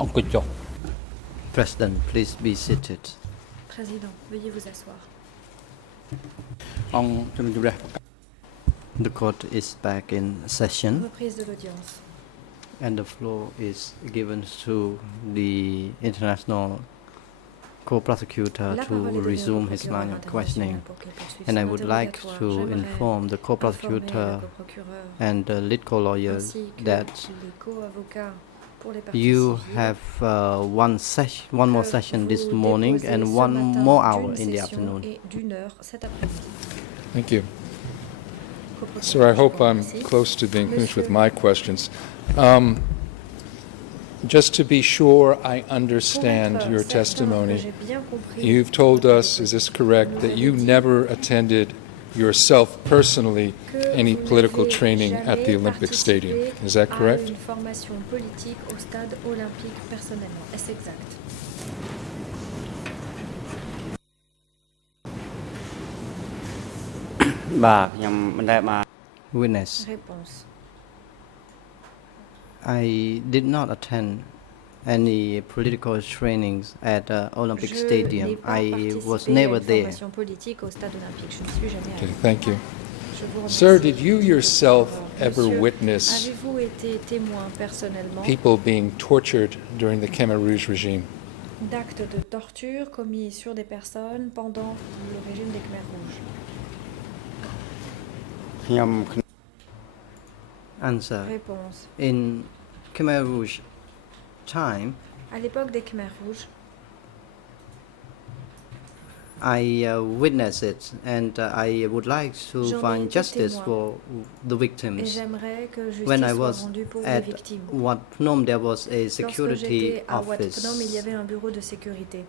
អង្គុយចុះ President, please be seated. Président, veuillez vous asseoir. អង្គជំរាប The court is back in session, Reprise de l'audience. and the floor is given to the international co-prosecutor La to parole est donnée au resume his procureur line of international questioning. pour qu'il poursuive And I son would like interrogatoire. to J'aimerais inform the informer co-prosecutor le coprocureur and the lead co-lawyers ainsi que that les co-avocats pour les parties you civiles have one more session this vous morning déposez and ce one matin more d'une hour in the session afternoon. et d'une heure cet après-midi. Thank you. Coprocureur, Sir, I je hope vous I'm remercie. close to being finished with Monsieur. my questions. Just to be sure I Pour understand être your certain que testimony, j'ai bien compris you've told votre us, is this déposition, correct, vous that avez you dit never attended yourself personally que any vous political n'avez training at the jamais Olympic Stadium. participé Is that à correct? une formation politique au stade olympique personnellement. Est-ce exact? Witness, Réponse. I did not attend any political trainings at Olympic Je n'ai Stadium. pas I participé was à never une there. formation politique au stade olympique. Je ne suis jamais Okay, allée. thank you. Je vous remercie. Sir, did you yourself Monsieur, ever witness avez-vous été témoin personnellement people being tortured during the Khmer Rouge regime? d'actes de torture commis sur des personnes pendant le régime des Khmers rouges? Answer. Réponse. In Khmer Rouge time, À l'époque des Khmers rouges, I witnessed it, and I would like to J'en ai find été justice témoin. for the et victims. j'aimerais que When I justice soit was rendue pour les at victimes. Wat Phnom, there was a Lorsque security j'étais à Wat Phnom, il y office, avait un bureau de sécurité.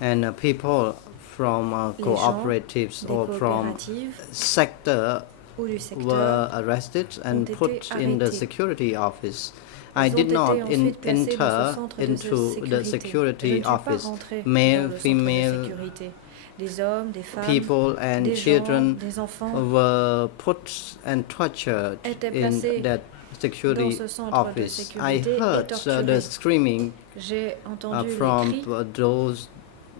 and people from Les gens cooperatives des or from coopératives sector ou du were secteur arrested ont and été put in the arrêtés. security office. Ils I ont did été not ensuite placés dans ce enter centre de into the sécurité. Je security ne suis pas office. rentrée dans Male, le centre de female sécurité. Des hommes, des femmes, people and des gens, children des enfants were put and tortured étaient in placés that dans security ce centre de office. I sécurité et heard torturés. the screaming J'ai entendu les from cris, those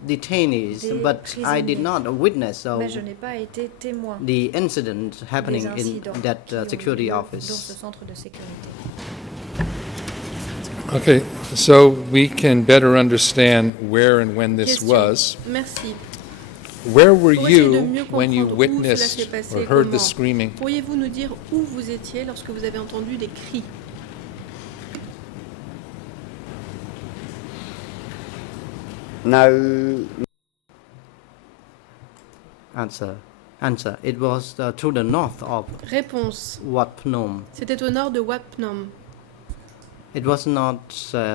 detainees, des but I did prisonniers. not witness mais je n'ai pas été témoin the incident happening des in incidents that qui ont security lieu dans ce office. centre de sécurité. Okay, so we can better understand where and when this Question. was. Merci. Where were Pour essayer de you mieux when you comprendre où cela s'est witnessed passé or et heard the comment, screaming? pourriez-vous nous dire où vous étiez lorsque vous avez entendu des cris? Answer. It was to the north of Réponse. Wat Phnom. C'était au nord de Wat Phnom. It was not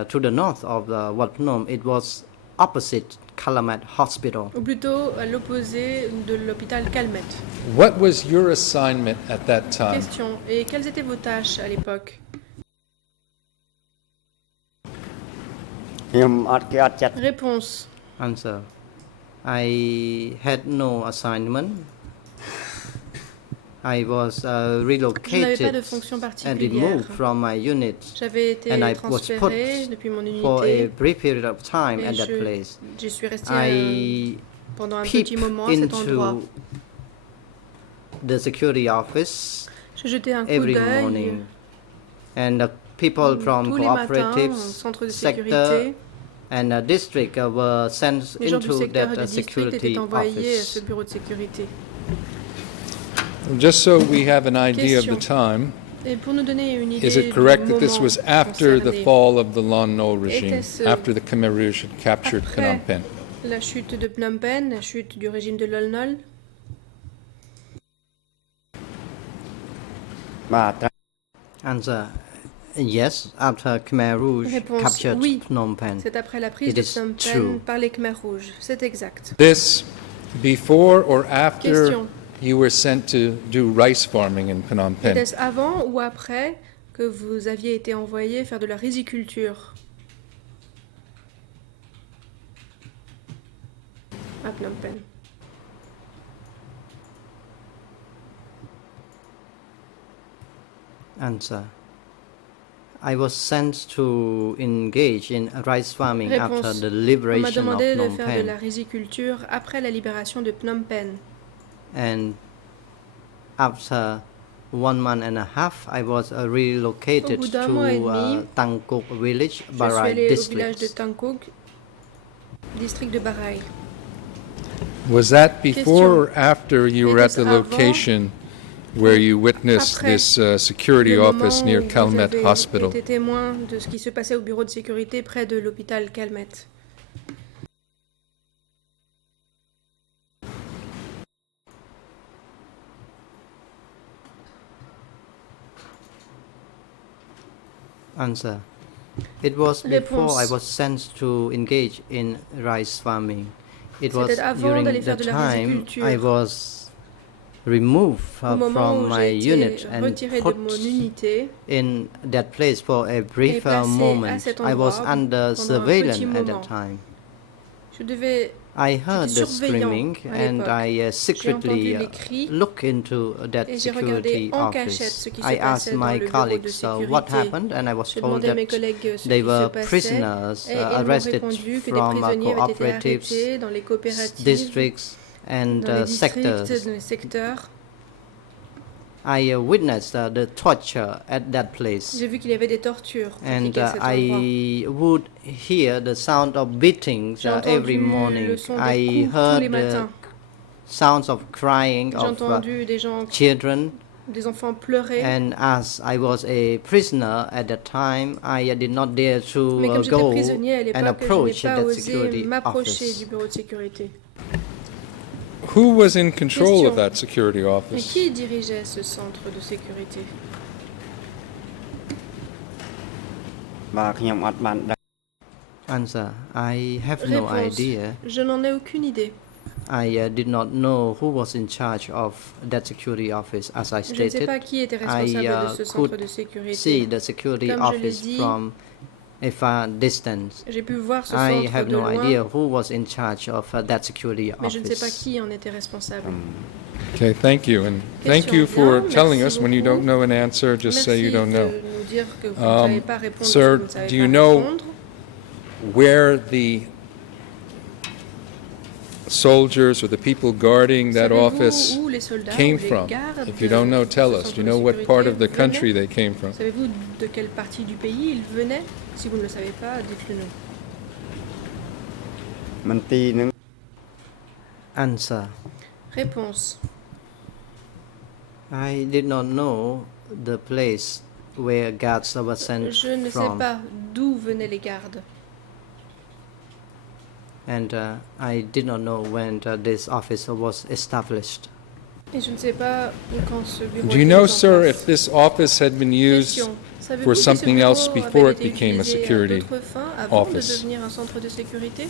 to the north of Wat Phnom. It was opposite Kalamat Hospital. Ou plutôt à l'opposé de l'hôpital Calmette. What was your assignment at that time? Question. Et quelles étaient vos tâches à l'époque? Réponse. Answer. I had no assignment. I was Je n'avais pas relocated de fonction and particulière. removed from my unit J'avais été and I was transférée put depuis mon for a unité brief period of time et at that place. j'y suis restée I pendant un peeped petit moment à cet endroit. into the security office J'ai jeté un coup every d'œil morning, and people from tous les matins au cooperatives centre de sector sécurité. and district were sent Les gens du into secteur et that du district security étaient envoyés à ce office. bureau de sécurité. Just so we have an idea of the Question. time, Et pour nous donner une idée is it du correct that moment this was after the concerné, fall of the Lon Nol regime, Était-ce after the Khmer Rouge had captured après Phnom Penh? la chute de Phnom Penh, la chute du régime de Lon Nol? Answer. Yes, after Khmer Rouge Réponse, captured oui. Phnom Penh. C'est après la prise It de is Phnom Penh true. par les Khmers rouges. C'est exact. This before or after Question. you were sent to do rice farming in Phnom Penh? Était-ce avant ou après que vous aviez été envoyé faire de la riziculture à Phnom Penh? Answer. I was sent to engage in rice farming after Réponse. the On m'a liberation of demandé de Phnom faire de la Penh. riziculture après la libération de Phnom Penh. And after 1 month and a half, I was Au relocated bout d'un mois et to demi, Tangkok village, je suis Barai allée au village de district. Tangkok, district de Barai. Was that before or after you were at the Était-ce avant location where you witnessed après this security le office moment near où vous Calmette avez Hospital? été témoin de ce qui se passait au bureau de sécurité près de l'hôpital Calmette? Answer. It was before I Réponse. was sent to engage in rice farming. It was C'était avant during d'aller the faire de la time riziculture. I was removed Au moment from où my j'ai été unit and retirée de put mon unité in that place for a et brief placée à moment. cet I was endroit under pendant un surveillance petit at moment. that time. Je devais I heard the surveillant screaming à and l'époque. I J'ai entendu secretly les cris looked into that et j'ai regardé security en cachette office. ce qui I se asked passait dans my le bureau de colleagues what sécurité. happened, and I was J'ai told demandé à mes that collègues ce they qui se were passait prisoners et ils m'ont arrested répondu que des from prisonniers avaient été cooperatives, arrêtés dans les coopératives, districts, and dans les districts, sectors. dans les secteurs. I witnessed the torture at that place. J'ai vu qu'il y avait des tortures And pratiquées à cet endroit. I would hear the sound of beatings J'ai every entendu morning. le son des I coups tous les heard the matins. sounds of crying J'ai of entendu des children. enfants pleurer. And as I was a prisoner at that time, I did not dare Mais to comme j'étais go prisonnier à and l'époque, je n'ai approach pas that osé security m'approcher office. du bureau de sécurité. Who was in control of Question. that security Mais office? qui dirigeait ce centre de sécurité? បាទខ្ញុំអត់បានដឹង Answer. I have no Réponse. idea. Je n'en ai aucune idée. I did not know who was in charge of that security office. As I Je ne sais stated, pas qui était I responsable de ce centre could de sécurité. see the security Comme je l'ai office dit, from a far distance. J'ai pu voir ce I centre have de no loin, idea who was in charge of that security mais je ne sais pas office. qui en était responsable. Okay, thank you. And thank you for bien, telling merci us when you beaucoup. don't know an answer, just say you Merci don't de know. nous dire que vous ne savez pas répondre sir, si vous ne savez do pas you know répondre. Where the soldiers or the people guarding that Savez-vous office où les soldats came ou les from? gardes If you don't know, de tell ce us. Do centre you de know what part of the sécurité country venaient? they came from? Savez-vous de quelle partie du pays ils venaient? Si vous ne le savez pas, dites-le nous. មន្ទីរនឹង Answer. Réponse. I did not know the place where guards were sent Je ne sais from, pas d'où venaient les gardes. and I did not know when this office was established. Et je ne sais pas quand ce bureau Do you était know, mis en sir, place. if this office had been used Question. Savez-vous for si ce something bureau else avait before it été became a utilisé à security d'autres fins avant office? de devenir un centre de sécurité?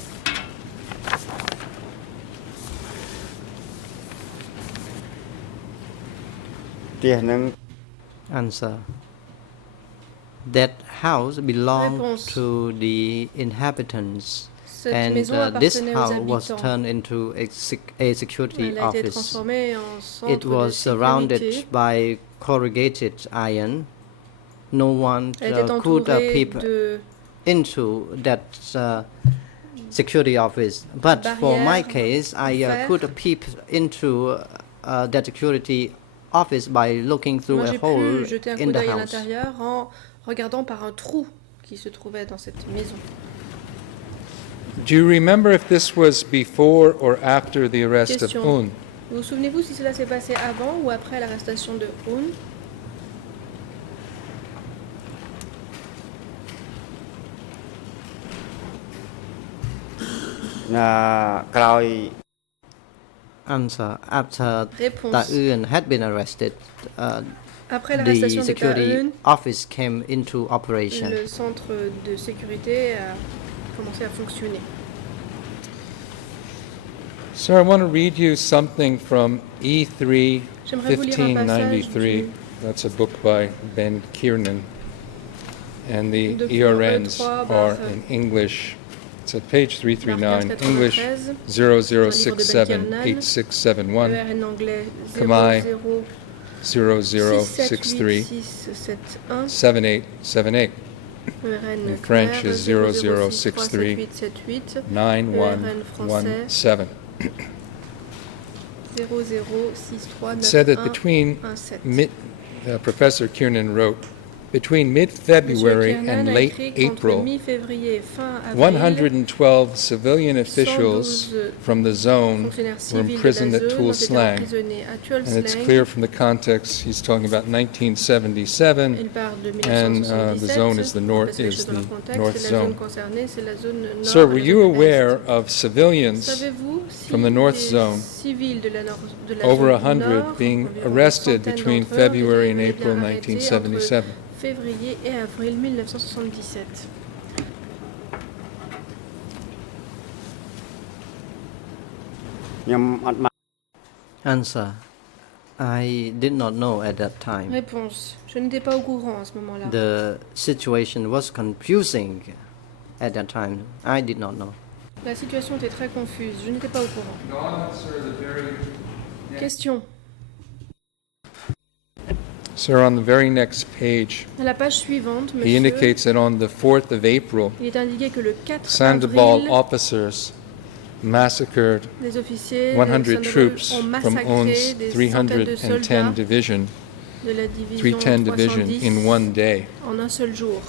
ផ្ទះនឹង Answer. That house belonged Réponse. to the inhabitants, Cette and maison this appartenait aux house was habitants. turned into a security Elle a été office. transformée en centre It was de surrounded sécurité. by corrugated iron. No one Elle était could entourée peep de into that security office. But for my barrières case, I fer. could peep into that security office by looking through Moi, a j'ai hole pu jeter un in coup the d'œil à house. l'intérieur en regardant par un trou qui se trouvait dans cette maison. Do you remember if this was before or after the arrest of Question. Hoeurn? Vous souvenez-vous si cela s'est passé avant ou après l'arrestation de Hoeurn?ក្រោយ Answer. After Réponse. Ta Eun had been arrested, Après the l'arrestation de Ta security Eun, office came into operation. le centre de sécurité a commencé à fonctionner. Sir, I want to read you something from E3 J'aimerais vous lire un passage 1593. du That's a book by Ben Kiernan. And the document ERNs E3 are par, in English. It's at page 339, Marc English 93, ERN 00678671, anglais Khmer 0063 671 7878. ERN In French Khmer, is 0063 0063 7878 9117. 0063 It said that between 9117. Professor Kiernan wrote, between Monsieur mid-February Kiernan and a late écrit qu'entre April, mi-février et fin avril, 112 civilian officials 112 from the zone fonctionnaires were civils de la imprisoned at zone ont Tuol été Sleng. emprisonnés à Tuol And it's Sleng. clear from the context, he's talking about 1977, Il parle de and the zone 1977. is the On north, passe les is choses dans leur the contexte. north La zone zone. concernée, c'est la zone nord. Sir, were la you zone aware est. of civilians Savez-vous si from the north des zone, civils de la over zone 100, nord, being environ une arrested centaine between d'entre eux, February and étaient April bien arrêtés entre 1977? février et avril 1977?ខ្ញុំអត់បាន Answer. I did not know at that time. Réponse. Je n'étais pas au courant à ce moment-là. The situation was confusing at that time. I did not know. La situation était très confuse. Je n'étais pas au courant. Question. Sir, on the very next page, À la page suivante, he monsieur, indicates that on the 4th of April, il est indiqué que le 4 Sandoval avril, officers massacred les officiers de 100 Sandoval troops ont from massacré ON's des centaines de 310 soldats Division, de la division 310 Division 310 in one day. en un seul jour.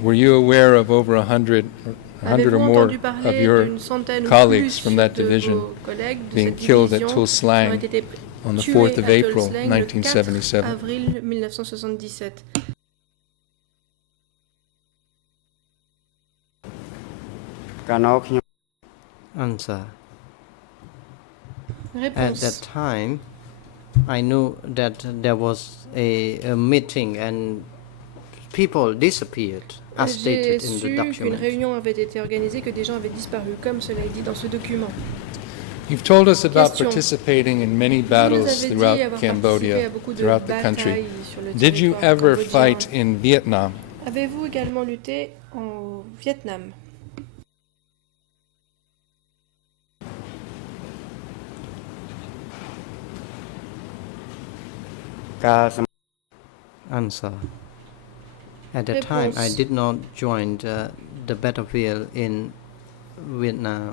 Were you aware of over 100 or Avez-vous more entendu of parler your d'une centaine ou colleagues plus from that de division vos collègues de being cette killed at division Tuol qui ont Sleng été on the tués 4th of à Tuol April Sleng le 4 1977? avril 1977?កាលនោះខ្ញុំ Answer. At Réponse. that time, I knew that there was a meeting and people disappeared, as J'ai stated in the su qu'une document. réunion avait été organisée, que des gens avaient disparu, comme cela est dit dans ce document. You've told us about Question. participating in many Vous nous battles avez dit throughout avoir participé Cambodia, à beaucoup de throughout the country. batailles sur le Did you territoire ever cambodgien. fight in Vietnam? Avez-vous également lutté en Vietnam?កាលសម Answer. At that time, I Réponse. did not join the battlefield in Vietnam.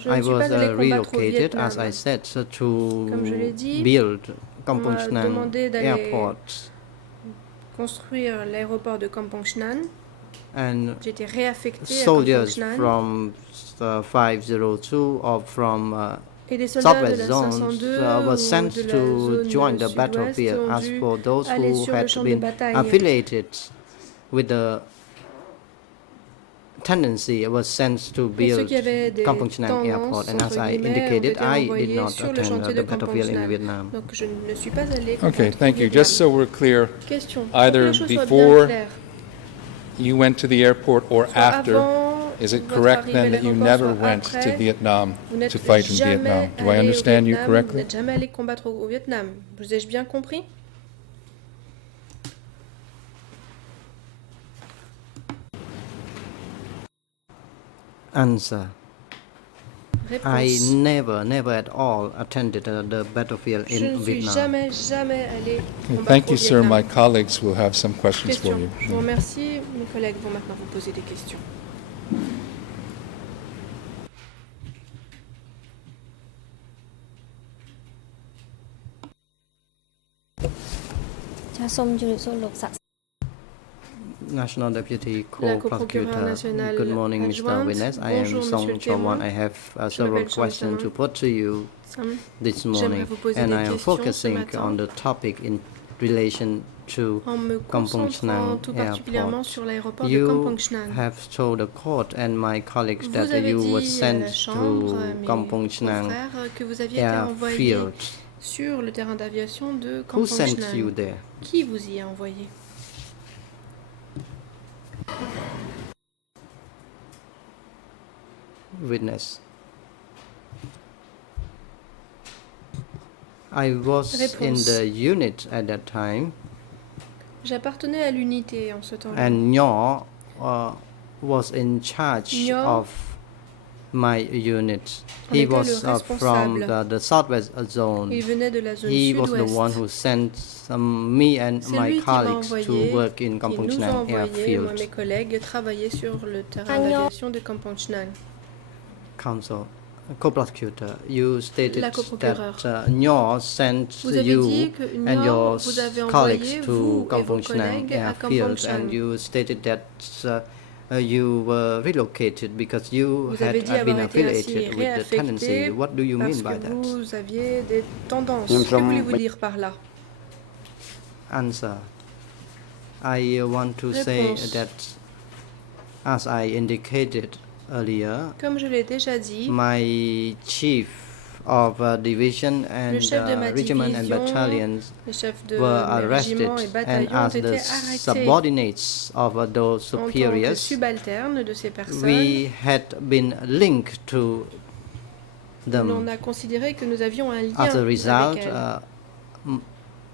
Je I ne suis was pas allé combattre au relocated, as I Vietnam. said, to Comme je l'ai dit, build m'a Kampong Snang demandé d'aller Airport, construire l'aéroport de Kampong Chnan. and J'ai été réaffecté à Kampong soldiers Chnan. from 502 or from Et des soldats de Southwest la zones 502 were ou sent de la to zone join the sud-ouest battlefield. ont As dû for those aller who sur le had champ de been bataille. affiliated with the tendency was sent to Et ceux build qui avaient des Kampong Chhnang Airport, tendances, and as entre I guillemets, ont indicated, été I did envoyés not sur le attend chantier the de Kampong battlefield in Chnan. Vietnam. Donc je ne suis pas allé Okay, combattre au thank you. Vietnam. Just so we're clear, Question. either Pour que les choses soient before bien claires, you went to the airport or soit after, avant is it votre correct arrivée then à that you l'aéroport, never soit went to après, Vietnam vous n'êtes to fight in jamais Vietnam? Do I allé au understand you Vietnam, vous correctly? n'êtes jamais allé combattre au Vietnam. Vous ai-je bien compris? Answer. I Réponse. never at all attended the battlefield Je in ne suis Vietnam. jamais allé combattre Thank au you, sir. My Vietnam. colleagues will have some questions for Question. you. Je vous remercie. Mes collègues vont maintenant vous poser des questions. National Deputy La Co-Prosecutor. co-procureure nationale Good morning, Mr. adjointe. Witness. I am Bonjour, Song monsieur le Chorwan. témoin. I have Je several m'appelle Song questions to Chorwan. put to you Sam, this J'aimerais morning, vous poser and des I am questions ce focusing matin on the topic in relation to en me Kampong concentrant Chhnang tout particulièrement Airport. sur l'aéroport de You Kampong Chhnang. have told the court and my colleagues Vous that avez you were dit à la sent Chambre, to à mes Kampong Chhnang confrères, que vous aviez été envoyé Airfield. sur le terrain d'aviation de Who Kampong sent you Chhnang. there? Qui vous y a envoyé? Witness. I was in Réponse. the unit at that time, J'appartenais à l'unité en ce temps-là. and Nyo was in charge Nyo of my unit. En He était was le from responsable. the southwest zone. Il venait de la zone He was the one sud-ouest. who sent me and C'est my lui qui m'a colleagues to envoyé, work in qui nous a Kampong envoyé, moi airfield. mes collègues, travailler sur le terrain d'aviation de Kampong Chhnang. Counsel, co-prosecutor, you stated La coprocureure. that Nyor sent Vous avez you dit que and Nyor your vous avez colleagues envoyé, to vous et vos Kampong collègues à Kampong airfield, Chhnang. and you stated that you were relocated because you Vous avez dit had been avoir été ainsi affiliated with the tendency. réaffecté What do you mean parce by que that? vous aviez des tendances. Nous Que sommes- voulez-vous dire par là? Answer. I want to say Réponse. that, as I indicated earlier, Comme je l'ai déjà dit, my chief of division and chef de ma regiment and division, battalions les chefs de were mes arrested, régiments et and bataillons ont as été the arrêtés subordinates of those en tant que superiors, subalternes de ces personnes. we had been linked to On them. a considéré que nous avions un lien As a result, avec elles.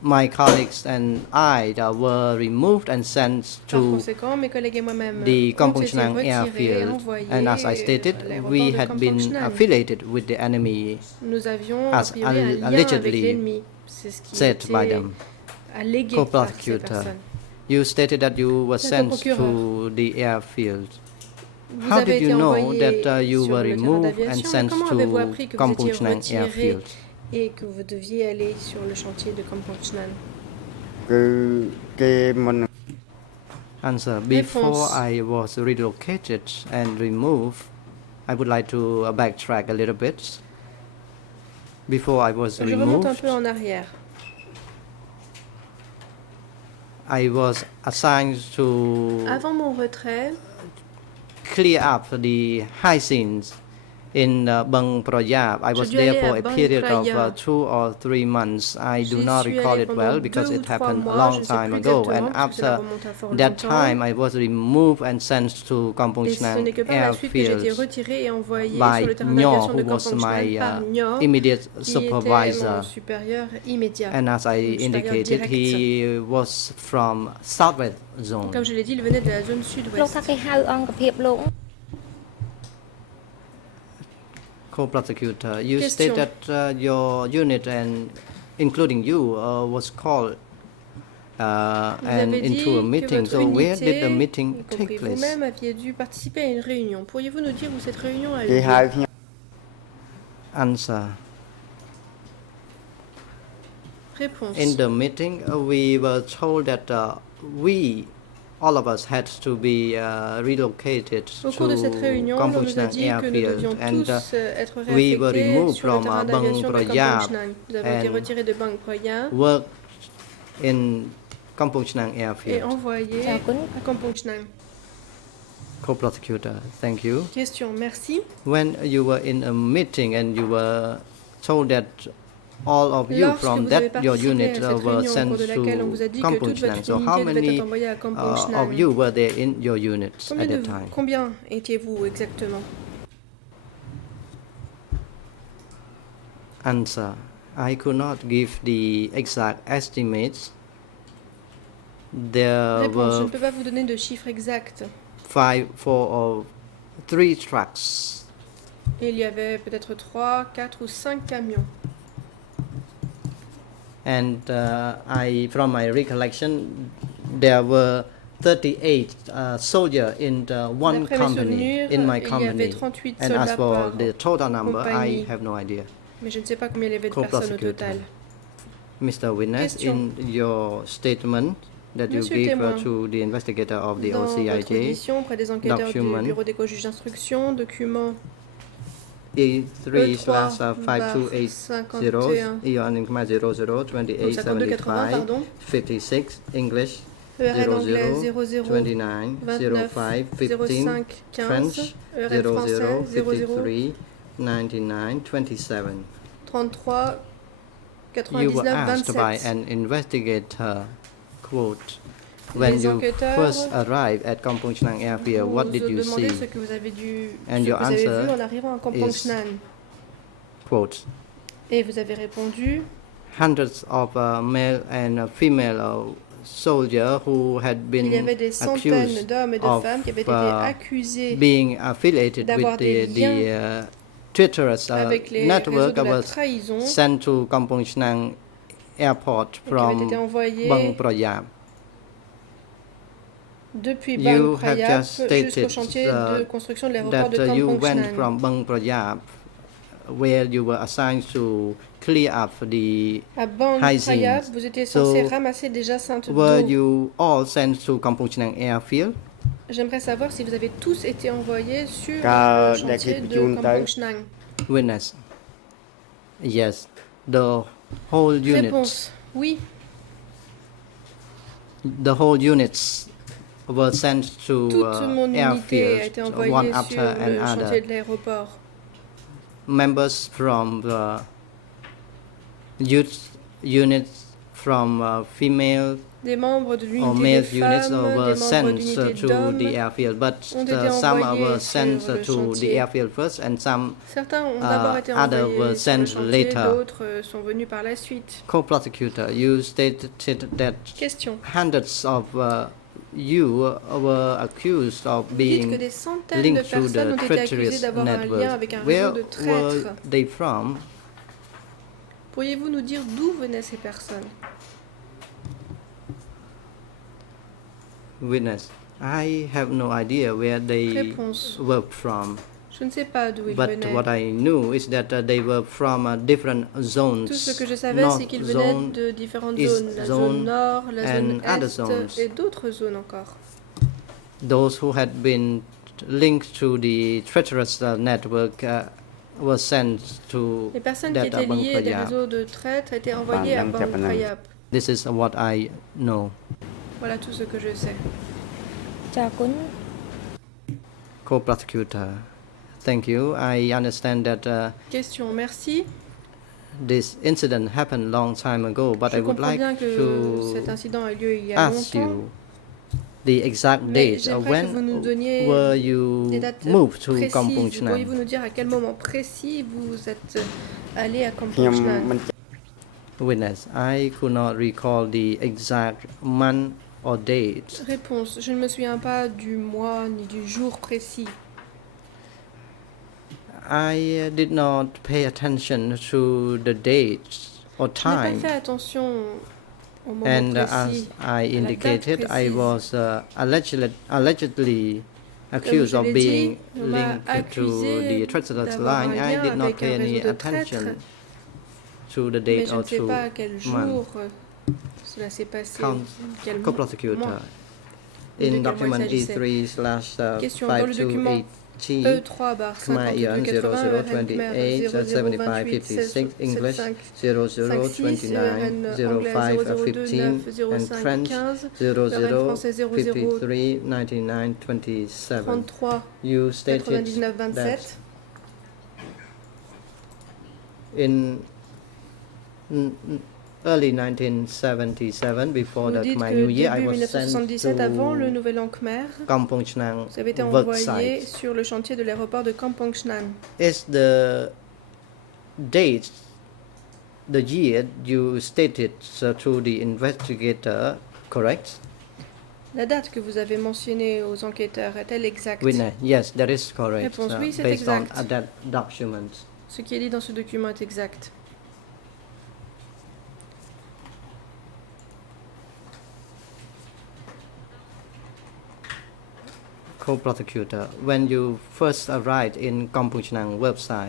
my colleagues and I were removed and sent Par to conséquent, mes collègues et moi-même the ont Kampong été Chhnang retirés et airfield, envoyés and as I à stated, l'aéroport we de had Kampong been Chhnang. affiliated with the enemy, Nous avions a as priori un lien avec allegedly l'ennemi. C'est ce qui said by était them. allégué par ces Co-prosecutor, personnes. you stated that you were sent coprocureure. to the airfield. Vous How avez did été you know envoyé that you sur were le terrain removed and d'aviation, mais sent comment avez-vous to appris que vous Kampong étiez Chhnang retiré airfield? et que vous deviez aller sur le chantier de Kampong Chhnang? គឺគេមុន Answer. Before Réponse. I was relocated and removed, I would like to backtrack a little bit. Before I was Je remonte un removed, peu en arrière. I was assigned to Avant mon retrait, clear up the high scenes in Bang Proyab. I was dû there aller for à a Bang period of Praya. 2 or 3 months. I do J'y not suis recall allée it pendant well because 2 ou it 3 happened a mois, long je ne sais time plus ago. exactement, And parce que cela after remonte à fort that longtemps. time, I was removed and sent to Kampong Et ce Chhnang n'est que par la suite que j'ai été airfield retirée et envoyée by sur le terrain Nyor, d'aviation who de was Kampong Chhnang my par Nyor, immediate qui était mon supervisor. supérieur immédiat. And as I mon supérieur indicated, direct. he was from southwest zone. Comme je l'ai dit, il venait de la zone លោកថា sud-ouest. គេហៅអង្គភាពលោក Co-prosecutor, you Question. state that your unit and including you was called Vous and avez dit into a que meeting. votre So where did the unité, meeting y take compris place? vous-même, aviez dû participer à une réunion. Pourriez-vous nous dire où cette réunion a eu គេហៅ lieu? ខ្ញុំ Answer. Réponse. In the meeting, we were told that we, all of us, had to be relocated Au cours de cette to réunion, on Kampong nous a Chhnang dit que nous airfield, devions and tous être we were réaffectés removed sur le from terrain Bang d'aviation de Proyab Kampong Chhnang. Nous avons été and retirés de Bang Proya worked in Kampong Chhnang et airfield. envoyés Chào Quỳnh. à Kampong Chhnang. Co-prosecutor, thank you. Question, merci. When you were in a meeting and you were told that all of you Lorsque from vous avez that your participé unit à cette were réunion au sent cours de laquelle on vous a to dit que Kampong toute votre Chhnang. So how unité devait many être envoyée à Kampong of Chhnang. you were there in your unit at that time? Combien étiez-vous exactement? Answer. I could not give the exact estimates. There Réponse, je ne were peux pas vous donner de chiffres exacts. 4 or 3 trucks. Il y avait peut-être 3, 4 ou 5 camions. And from my recollection, there were 38 soldiers in one D'après mes company, souvenirs, in my il y avait company. 38 And as soldats for par the total number, compagnie. I have no idea. Mais je ne sais pas combien il y avait de personnes au Co-prosecutor. total. Mr. Witness, Question. in your statement that you Monsieur gave témoin, to the investigator of the Dans votre OCIJ, audition auprès des enquêteurs document du bureau d'éco-juge d'instruction, document E3/5280, 5280, pardon. 56, English, ERN anglais 00, 00, 29, 29, 05, 15, 05, 15, French, ERN 00, français 00, 53, 99, 27. 33, You were 99, asked by 27. an investigator, quote, when Les you enquêteurs first arrived at Kampong Chhnang airfield, what did you vous demandez see? ce que vous avez And ce your que vous avez answer vu en arrivant à Kampong is- Chhnang. Quote, Et vous avez répondu hundreds of male and female soldiers who had Il y been avait des centaines accused d'hommes et de of femmes qui avaient été accusés being affiliated d'avoir with des the treacherous avec les réseaux network de la was trahison sent to Kampong Chnang airport et qui avaient from été envoyés Bang Prayap. depuis You Bang have Prayap just jusqu'au stated chantier de construction de l'aéroport that de you Kampong went Chnang. from Bang Prayap where you were assigned to clear up the À Bang hygiene. Prayap, vous étiez censé So, ramasser des jacinthes were d'eau. you all sent to Kampong Chnang airfield? J'aimerais savoir si vous avez tous été envoyés sur Car le chantier des de équipes Kampong Chnang. Witness. Yes, the whole unit. Réponse. Oui. The whole units were sent to Toute mon unité a été airfields envoyée one sur after le chantier another. de l'aéroport. Members from the youth units, from female Des membres de or l'unité male des units femmes, were des membres sent d'unité to d'hommes. the airfield, but ont été some envoyés were sent sur le to the chantier. airfield first, and some Certains ont d'abord été other envoyés were sur le sent chantier, later. d'autres sont venus par la suite. Co-prosecutor, you stated that Question. hundreds of you were accused of Vous dites que being des centaines de linked to personnes ont the été accusées treacherous d'avoir un lien network. avec un Where réseau de were traîtres. they from? Pourriez-vous nous dire d'où venaient ces personnes? Witness, I have no idea where they Réponse. were from, Je ne sais pas d'où ils but venaient. what I knew is that they were from different zones. Tout ce que je savais, c'est qu'ils venaient de différentes East zones. La zone, zone nord, la zone and other est zones. et d'autres zones encore. Those who had been linked to the treacherous network were sent to Les personnes qui that étaient Bang liées à des Prayap. réseaux de traîtres étaient envoyées à Bang Bang Prayap. Prayap. This is what I know. Voilà tout ce que je sais. Chào Quấn. Co-prosecutor, thank you. I understand that Question. Merci. this incident happened long time ago, but Je I would comprends like bien que cet to incident a eu lieu il y a ask longtemps. you the exact Mais date. j'aimerais que vous nous donniez Were des you dates moved to Kampong précises. Pourriez-vous Chnang? nous dire à quel moment précis vous êtes allé à ខ្ញុំ Kampong មិន Chnang? Witness, I could not recall the exact month or date. Réponse. Je ne me souviens pas du mois ni du jour précis. I did not pay attention to the date or Je n'ai pas time, fait attention au moment and as précis. I date indicated, I précise. was allegedly accused je of l'ai being dit, on m'a linked to accusé the treacherous d'avoir un line. I lien did not avec pay un any réseau de attention traîtres. to the Mais date je or ne sais to pas à quel month. jour cela s'est passé, quel mois. Co-prosecutor, De in quel mois document il s'agissait? E3/5218, Question. Dans le document E3 bar Khmer 5280 0028 75 56 English 0029 05 15 and French 00 53 99 27. 33 You stated 99 that 27. in early 1977, before Vous the dites Khmer que New Year, I début was sent 1977, avant le to Nouvel An Khmer, Kampong Chnang vous avez été work envoyé site. sur le chantier de l'aéroport de Kampong Chnang. Is the date, the year you stated to the investigator correct? La date que vous avez mentionnée aux enquêteurs est-elle exacte? Witness, yes, that is correct. Réponse, oui, c'est based on exact. that document. Ce qui est dit dans ce document est exact. Co-prosecutor, when you first arrived in Kampong Chnang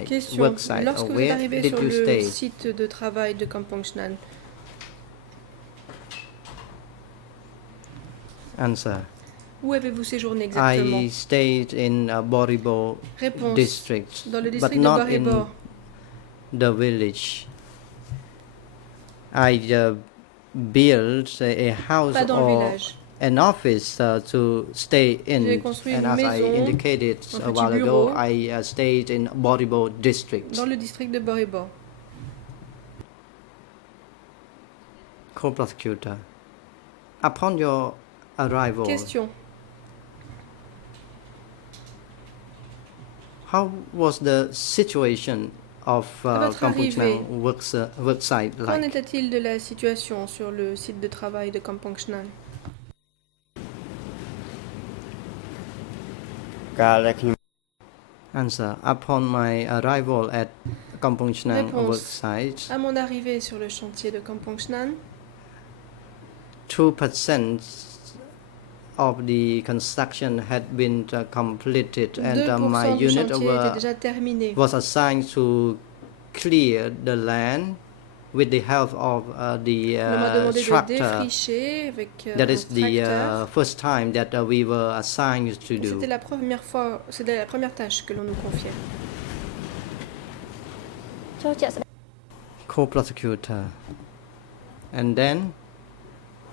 Question. work site, Lorsque vous êtes where arrivé did sur you le stay? site de travail de Kampong Chnang, Answer. où avez-vous séjourné exactement? I stayed in Boribo Réponse. district, Dans le but district de not Baribo. in the village. I built a house Pas dans le or village. an office to stay in, J'ai construit and une as I maison, indicated un a petit while bureau. ago, I stayed in Boribo district. Dans le district de Baribo. Co-prosecutor, upon your arrival, Question. how was the situation of votre Kampong arrivée, Chnang work site Qu'en like? était-il de la situation sur le site de travail de Kampong Chnan? កាលដែលខ្ញុំ Answer. Upon my arrival at Kampong Chnang Réponse. work site, À mon arrivée sur le chantier de Kampong Chnan, 2% of the construction had been completed, and my 2% du unit chantier était déjà terminé. was assigned to clear the land with the help of the On m'a demandé de tractor. défricher avec That un is the tracteur. first time that we were assigned to do. C'était la première tâche que l'on nous confiait. ចូលជាក់ស្ដែង Co-prosecutor. And then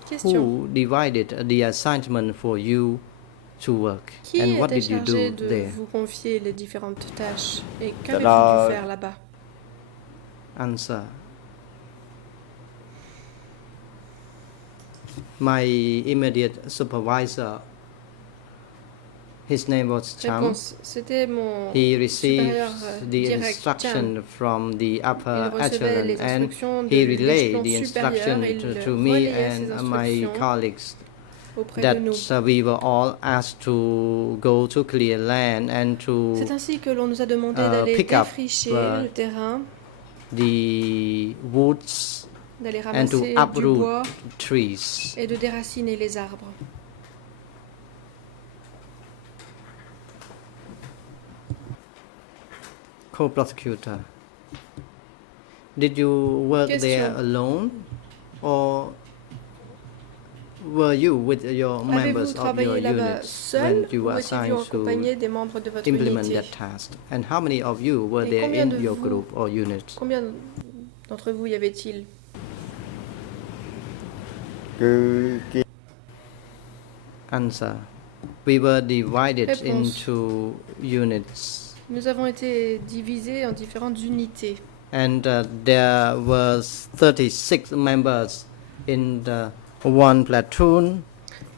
Question. who divided the assignment for you to work? Qui And what était did you chargé do de there? vous confier les différentes tâches? Et qu'avez-vous Alors- dû faire là-bas? Answer. My immediate supervisor, his name was Cham. Réponse. C'était mon He received supérieur the direct, instruction Cham. from the Il upper recevait les echelon and instructions de he relayed l'échelon the instruction supérieur. Il to me relayait and ces my instructions colleagues auprès that de nous. we were all asked to go to clear land and to C'est ainsi que l'on nous a demandé d'aller pick up, défricher le terrain, the woods d'aller and to ramasser du uproot bois trees. et de déraciner les arbres. Co-prosecutor, did you work there Question. alone or were you with your members Avez-vous of your travaillé là-bas units seul when you ou were étiez-vous assigned accompagné to des membres de votre implement unité? that task? And how many of you were Et there combien in de your vous- group or unit? Combien d'entre vous y avait-il? គឺគេ Answer. We were divided Réponse. into units. Nous avons été divisés en différentes unités. And there was 36 members in the one platoon,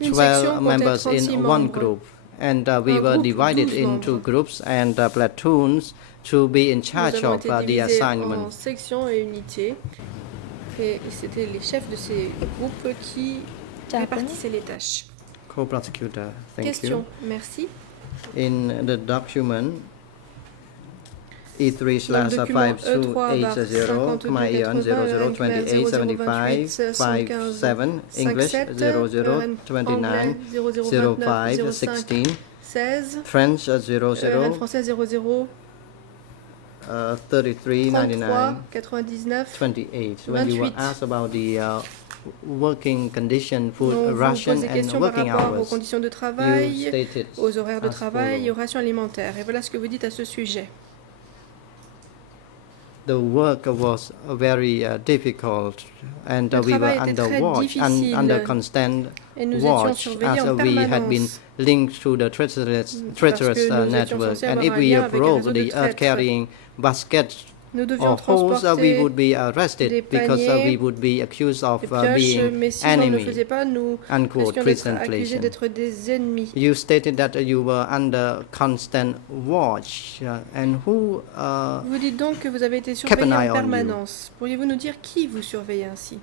Une 12 section comptait members 36 in one membres. group. And we Un were groupe, divided 12 into membres. groups and platoons to be in Nous charge avons of été the divisés en assignment. sections et unités. Et c'était les chefs de ces groupes qui répartissaient les tâches. Co-prosecutor, thank Question. you. Merci. In the document E3 Dans le document E3 /5280, Khmer Eon 002875 57, English 0029 05 16, 16, French 00 français 00 33 33 99 99. 28. When you were 28. asked about the working condition, food On vous ration pose des and questions par working rapport aux hours, conditions de you travail, stated aux horaires de as travail et follows. aux rations alimentaires. Et voilà ce que vous dites à ce sujet. The work was very difficult, and Le we were travail était under très watch, difficile. under constant Et nous étions watch, surveillés as en we had been permanence. linked to the treacherous nous étions network. censés And avoir if un we lien avec un approach réseau de the traîtres. earth-carrying basket Nous devions or hose, we transporter would be des arrested because paniers, we would be accused of des pioches, being mais si on ne le faisait enemy. pas, nous Unquote, risquions d'être accusés translation. d'être des ennemis. You stated that you were under constant watch, and who Vous dites donc que vous avez été Keep an surveillé eye en on you. permanence. Pourriez-vous nous dire qui vous surveillait ainsi?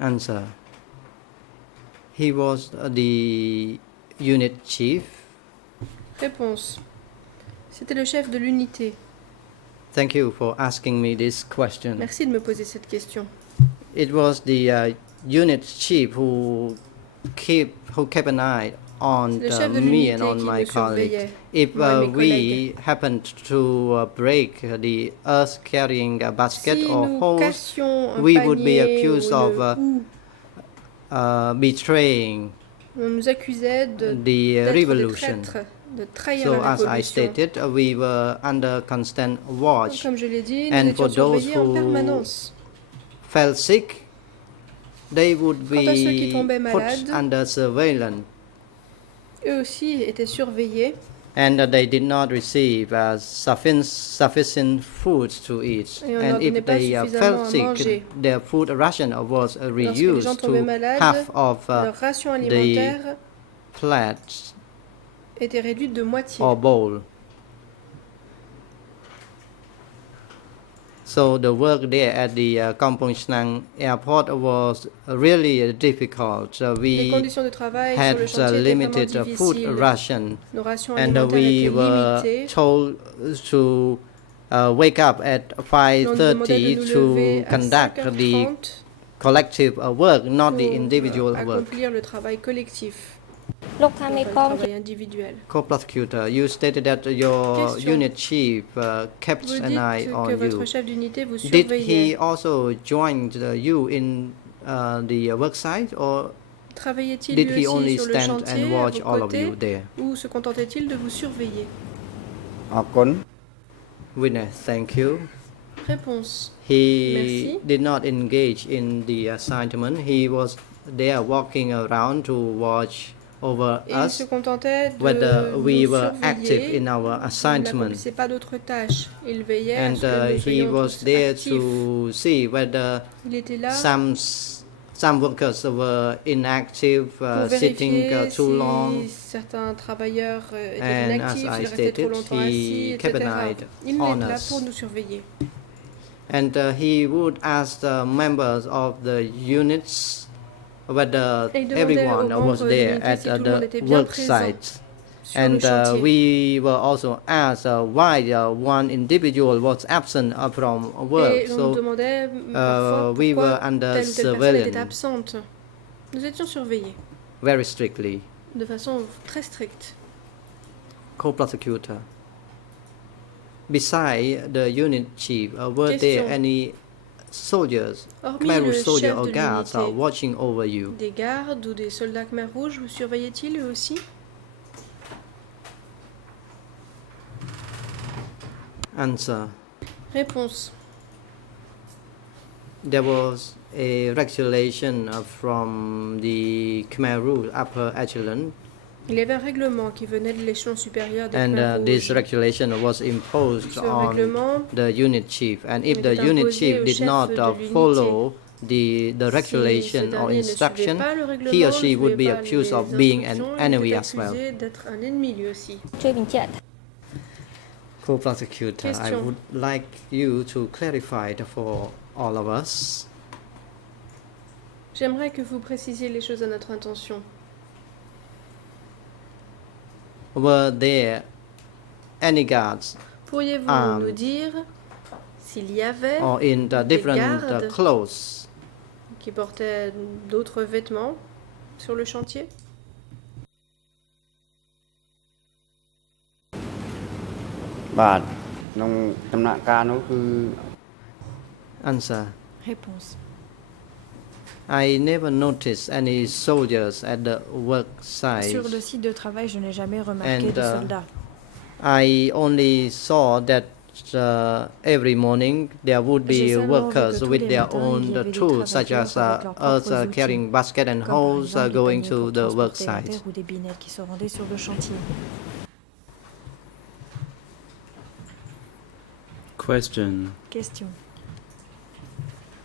Answer. He was the unit chief. Réponse. C'était le chef de l'unité. Thank you for asking me this question. Merci de me poser cette question. It was the unit chief who kept an eye on C'est le chef de me l'unité and on qui my me colleagues. surveillait. If moi et mes we collègues. happened to break the earth-carrying basket Si or nous hose, cassions un we would be panier accused ou of le hou, betraying on nous accusait the d'être des revolution. traîtres, de trahir So, la as I révolution. stated, we were under constant watch. Comme je l'ai dit, And nous étions for those surveillés en who permanence. Fell sick, they would Quant à ceux qui be tombaient put malades, under surveillance, eux aussi étaient surveillés and they did not receive sufficient food to eat. Et on leur And donnait if pas they suffisamment fell à sick, manger. their food ration was Lorsque les gens reduced tombaient to malades, half of leur ration alimentaire plats était réduite de moitié. or bowl. So the work there at the Kampong Chnang airport was really difficult. Les We conditions de travail sur had le chantier étaient vraiment limited food difficiles. ration, Nos rations and alimentaires we étaient were limitées. told to wake up at On nous demandait de 5:30 nous to lever à conduct the 5h30 collective work, not the pour individual work. accomplir le travail collectif, លោកថាមេ pas ក le ង travail individuel. Co-prosecutor, you stated that your Question. unit chief kept Vous an eye dites on que votre you. chef d'unité vous Did surveillait. he also join you in the work site, or Travaillait-il did lui he only aussi sur le stand chantier and à watch vos all of côtés you there? ou se contentait-il de vous surveiller? អរគុណ Witness, thank you. Réponse. He Merci. did not engage in the assignment. He was there walking around to watch over Et il us se contentait de whether we nous were active surveiller. in our Il assignment. n'accomplissait pas d'autres tâches. Il veillait à And ce que nous he soyons was tous there actifs. to see whether Il était là some workers were inactive, pour sitting vérifier too si long. certains travailleurs étaient And inactifs, as I s'ils restaient trop stated, longtemps he assis, kept etc. an eye Il on est là us. pour nous surveiller. And he would ask the members of the units whether Et il demandait everyone aux was membres de there l'unité at si tout le monde the était bien work présent site. sur And le chantier. we were also asked why one individual was absent from work. Et on nous So demandait parfois we pourquoi were under telle ou telle personne était surveillance absente. Nous étions surveillés very strictly. de façon très stricte. Co-prosecutor. Besides the unit chief, were there Question. any soldiers, Hormis Khmer le Rouge soldiers chef or de guards l'unité, watching over you? des gardes ou des soldats Khmer Rouge vous surveillaient-ils eux aussi? Answer. Réponse. There was a regulation from the Khmer Rouge upper echelon, Il y avait un règlement qui venait de l'échelon supérieur des and Khmer this Rouges. regulation was imposed Ce on règlement the unit chief. And if the était unit imposé chief au did chef not de l'unité. follow the Si ce regulation or dernier ne suivait instruction, pas le règlement, he or ne she suivait would be pas accused les of being an instructions, il enemy était as well. accusé d'être un ennemi lui aussi. ជួយបញ្ជាក់ Co-prosecutor, I Question. would like you to clarify it for all of us. J'aimerais que vous précisiez les choses à notre intention. Were there any guards Pourriez-vous nous dire s'il y avait or in the des different gardes clothes qui portaient d'autres vêtements sur le chantier? បាទក្នុងដំណាក់កាលនោះគឺ Answer. Réponse. I never noticed any soldiers at the work site. Sur le site de travail, je n'ai jamais remarqué And, de soldats. I only saw that every morning there would J'ai be seulement vu workers que tous with les their matins, own il y avait des tools, such travailleurs as avec leurs us propres outils, carrying basket and Comme par hose exemple des going paniers to pour the work transporter la site. terre ou des binettes qui se rendaient sur le chantier. Question. Question.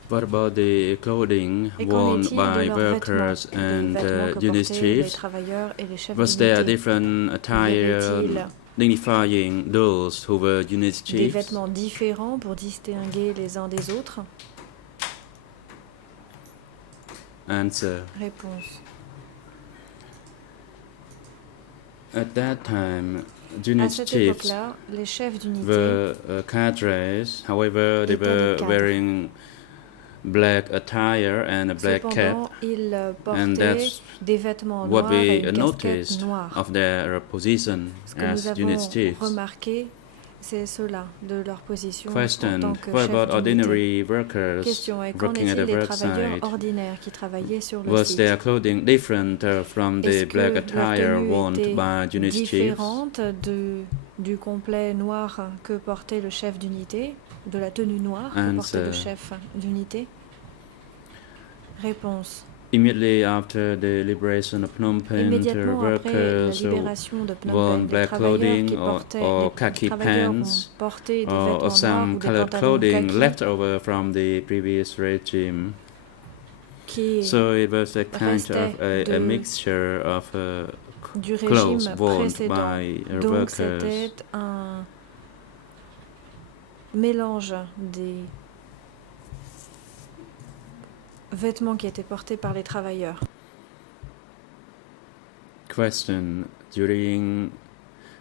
What about the clothing Et qu'en worn est-il de by leurs workers vêtements, and les vêtements que unit portaient les chiefs? travailleurs et les chefs Was there d'unité? different attire avait-il dignifying those who were unit des chiefs? vêtements différents pour distinguer les uns des autres? Answer. Réponse. At that time, À unit cette chiefs époque-là, les chefs d'unité were cadres. However, they étaient des were cadres. wearing black attire and a black cap. Cependant, ils And portaient that's des vêtements what noirs et we une casquette noticed noire. of their position Ce que nous as unit avons chiefs. remarqué, c'est cela, de leur position en Question. tant que What chef about d'unité. ordinary workers Question, et qu'en working at est-il the des work travailleurs site? ordinaires qui travaillaient sur le Was site? their clothing different from the Est-ce que black leur attire tenue worn était by unit chiefs? différente du complet noir que portait le chef d'unité, de la tenue noire que portait le Answer. chef d'unité? Réponse. Immediately after the liberation of Phnom Penh, the Immédiatement après la workers libération de Phnom worn Penh, les black travailleurs clothing qui portaient, or les khaki travailleurs pants ont porté des or vêtements noirs some ou des colored pantalons clothing kaki left over from the previous regime. qui So it was a kind restait of a de mixture of du clothes régime worn précédent. by Donc workers. c'était un mélange des vêtements qui étaient portés par les travailleurs. Question: during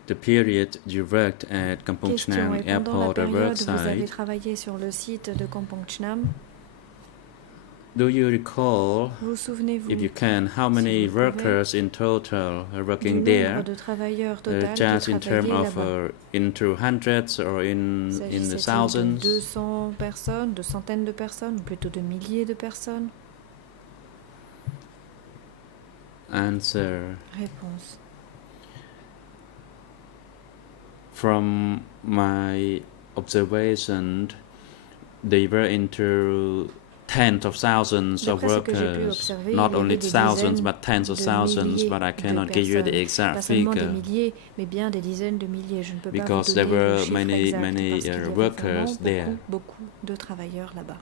the period you worked at Kampong Question, Chhnam et pendant la airport or période où vous avez worksite, travaillé sur le site de Kampong Chhnam, do you recall, vous souvenez-vous if you can, how many vous pouvez, workers in total are du working nombre there? de travailleurs total Just qui in terms travaillaient of là-bas? into hundreds or in the S'agissait-il de thousands? 200 personnes, de centaines de personnes, ou plutôt de milliers de personnes? Answer: Réponse. from my observation, they were into tens of thousands of D'après ce que j'ai pu workers, observer, not il y only avait des thousands dizaines but tens of de thousands, milliers but I de cannot give you the personnes. exact Pas seulement des figure milliers, mais bien des dizaines de milliers. Je ne peux pas vous because there donner le were chiffre many exact parce qu'il y avait workers vraiment there. beaucoup de travailleurs là-bas.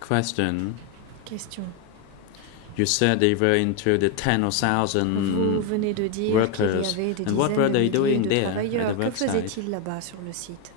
Question: Question. you said they were into the tens of Vous thousands venez de dire qu'il y workers, avait des and what were dizaines de they milliers doing de there at travailleurs. the Que website? faisaient-ils là-bas sur le site?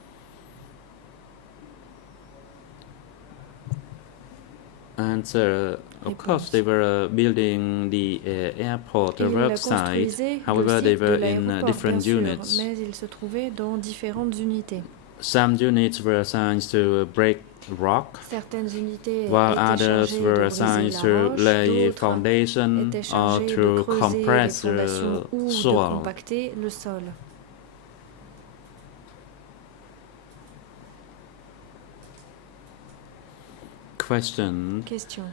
Answer: of course, they were building the airport Ils website. construisaient However, le they site de were in l'aéroport, bien different sûr, units. mais ils se trouvaient dans différentes unités. Some units were assigned to break rock, Certaines unités while étaient others chargées were de briser assigned la to roche, lay d'autres foundation étaient or chargées de to creuser les compress fondations ou de soil. compacter le sol. Question: Question.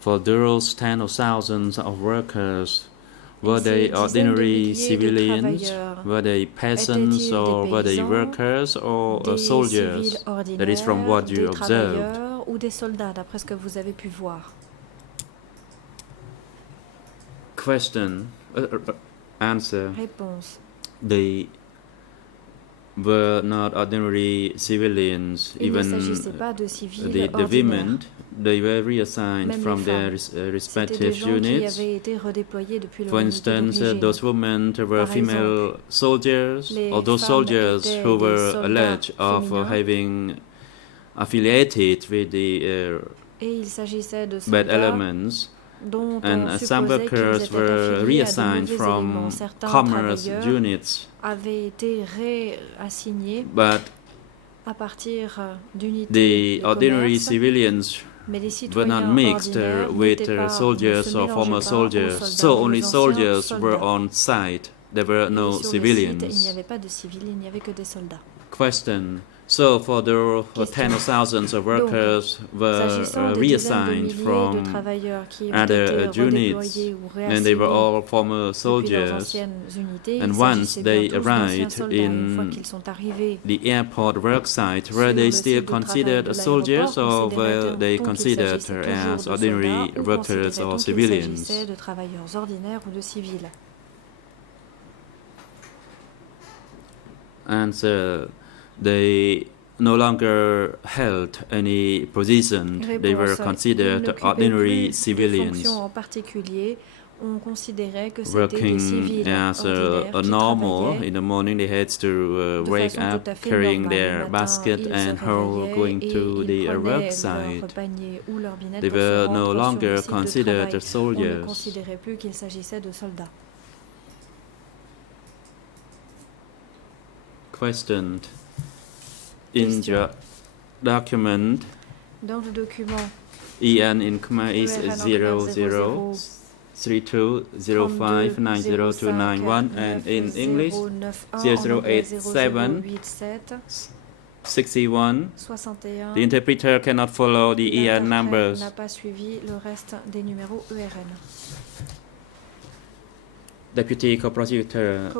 for those tens of thousands of workers, were Et ces they dizaines de ordinary milliers de civilians? travailleurs, Were they peasants étaient-ils or des were they paysans, workers or des soldiers? civils That is from ordinaires, what you des observed. travailleurs ou des soldats, d'après ce que vous avez pu voir? Question: answer: Réponse. they were not ordinary civilians. Il ne Even s'agissait pas de civils the ordinaires. women, they were reassigned Même from les their C'était des respective gens qui units. avaient été redéployés depuis For leur unité instance, d'origine. those women were Par female soldiers, les or those femmes soldiers étaient who des were soldats alleged of féminins. having affiliated with the Et il s'agissait de bad soldats elements. dont And on some supposait qu'ils workers étaient were affiliés à de reassigned mauvais from éléments. Certains commerce travailleurs units, avaient été réassignés but à partir d'unités the de ordinary commerce, civilians mais les were citoyens not mixed ordinaires with n'étaient pas, ne soldiers se or mélangeaient former pas aux soldiers. soldats So ou only aux anciens soldiers were soldats. on site. There were Et no sur le site, il n'y civilians. avait pas de civils, il n'y avait que des soldats. Question: so for the Question. tens of thousands of workers were S'agissant des dizaines de reassigned milliers de from travailleurs qui ont other été units, redéployés ou and they were réassignés all former depuis leurs soldiers. anciennes unités, And il once s'agissait they bien tous d'anciens arrived soldats. Une fois in qu'ils sont arrivés the airport worksite, sur were they le still site de travail considered de soldiers l'aéroport, or were they considérait-on qu'il considered s'agissait toujours as de ordinary soldats ou workers considérait-on or qu'il civilians? s'agissait de travailleurs ordinaires ou de civils? Answer: they no longer held any position. They were Réponse. Ils considered n'occupaient ordinary plus des civilians, fonctions en particulier. On considérait que c'était des working civils as ordinaires a qui normal. travaillaient In the morning, they had to de wake façon up tout à fait carrying normale. their Le matin, basket ils and se hurl réveillaient going et to ils the prenaient worksite. leur panier ou leur binette They pour se were rendre no sur le longer site de considered travail. On ne soldiers. considérait plus qu'il s'agissait de soldats. Question: in Question. your document, Dans le document, EN in Khmer is EN en 00 00 3205902291, and in English 0087 61. 61. The interpreter cannot follow the EN numbers. N'a pas suivi le reste des numéros ERN. Deputy Co-Prosecutor, the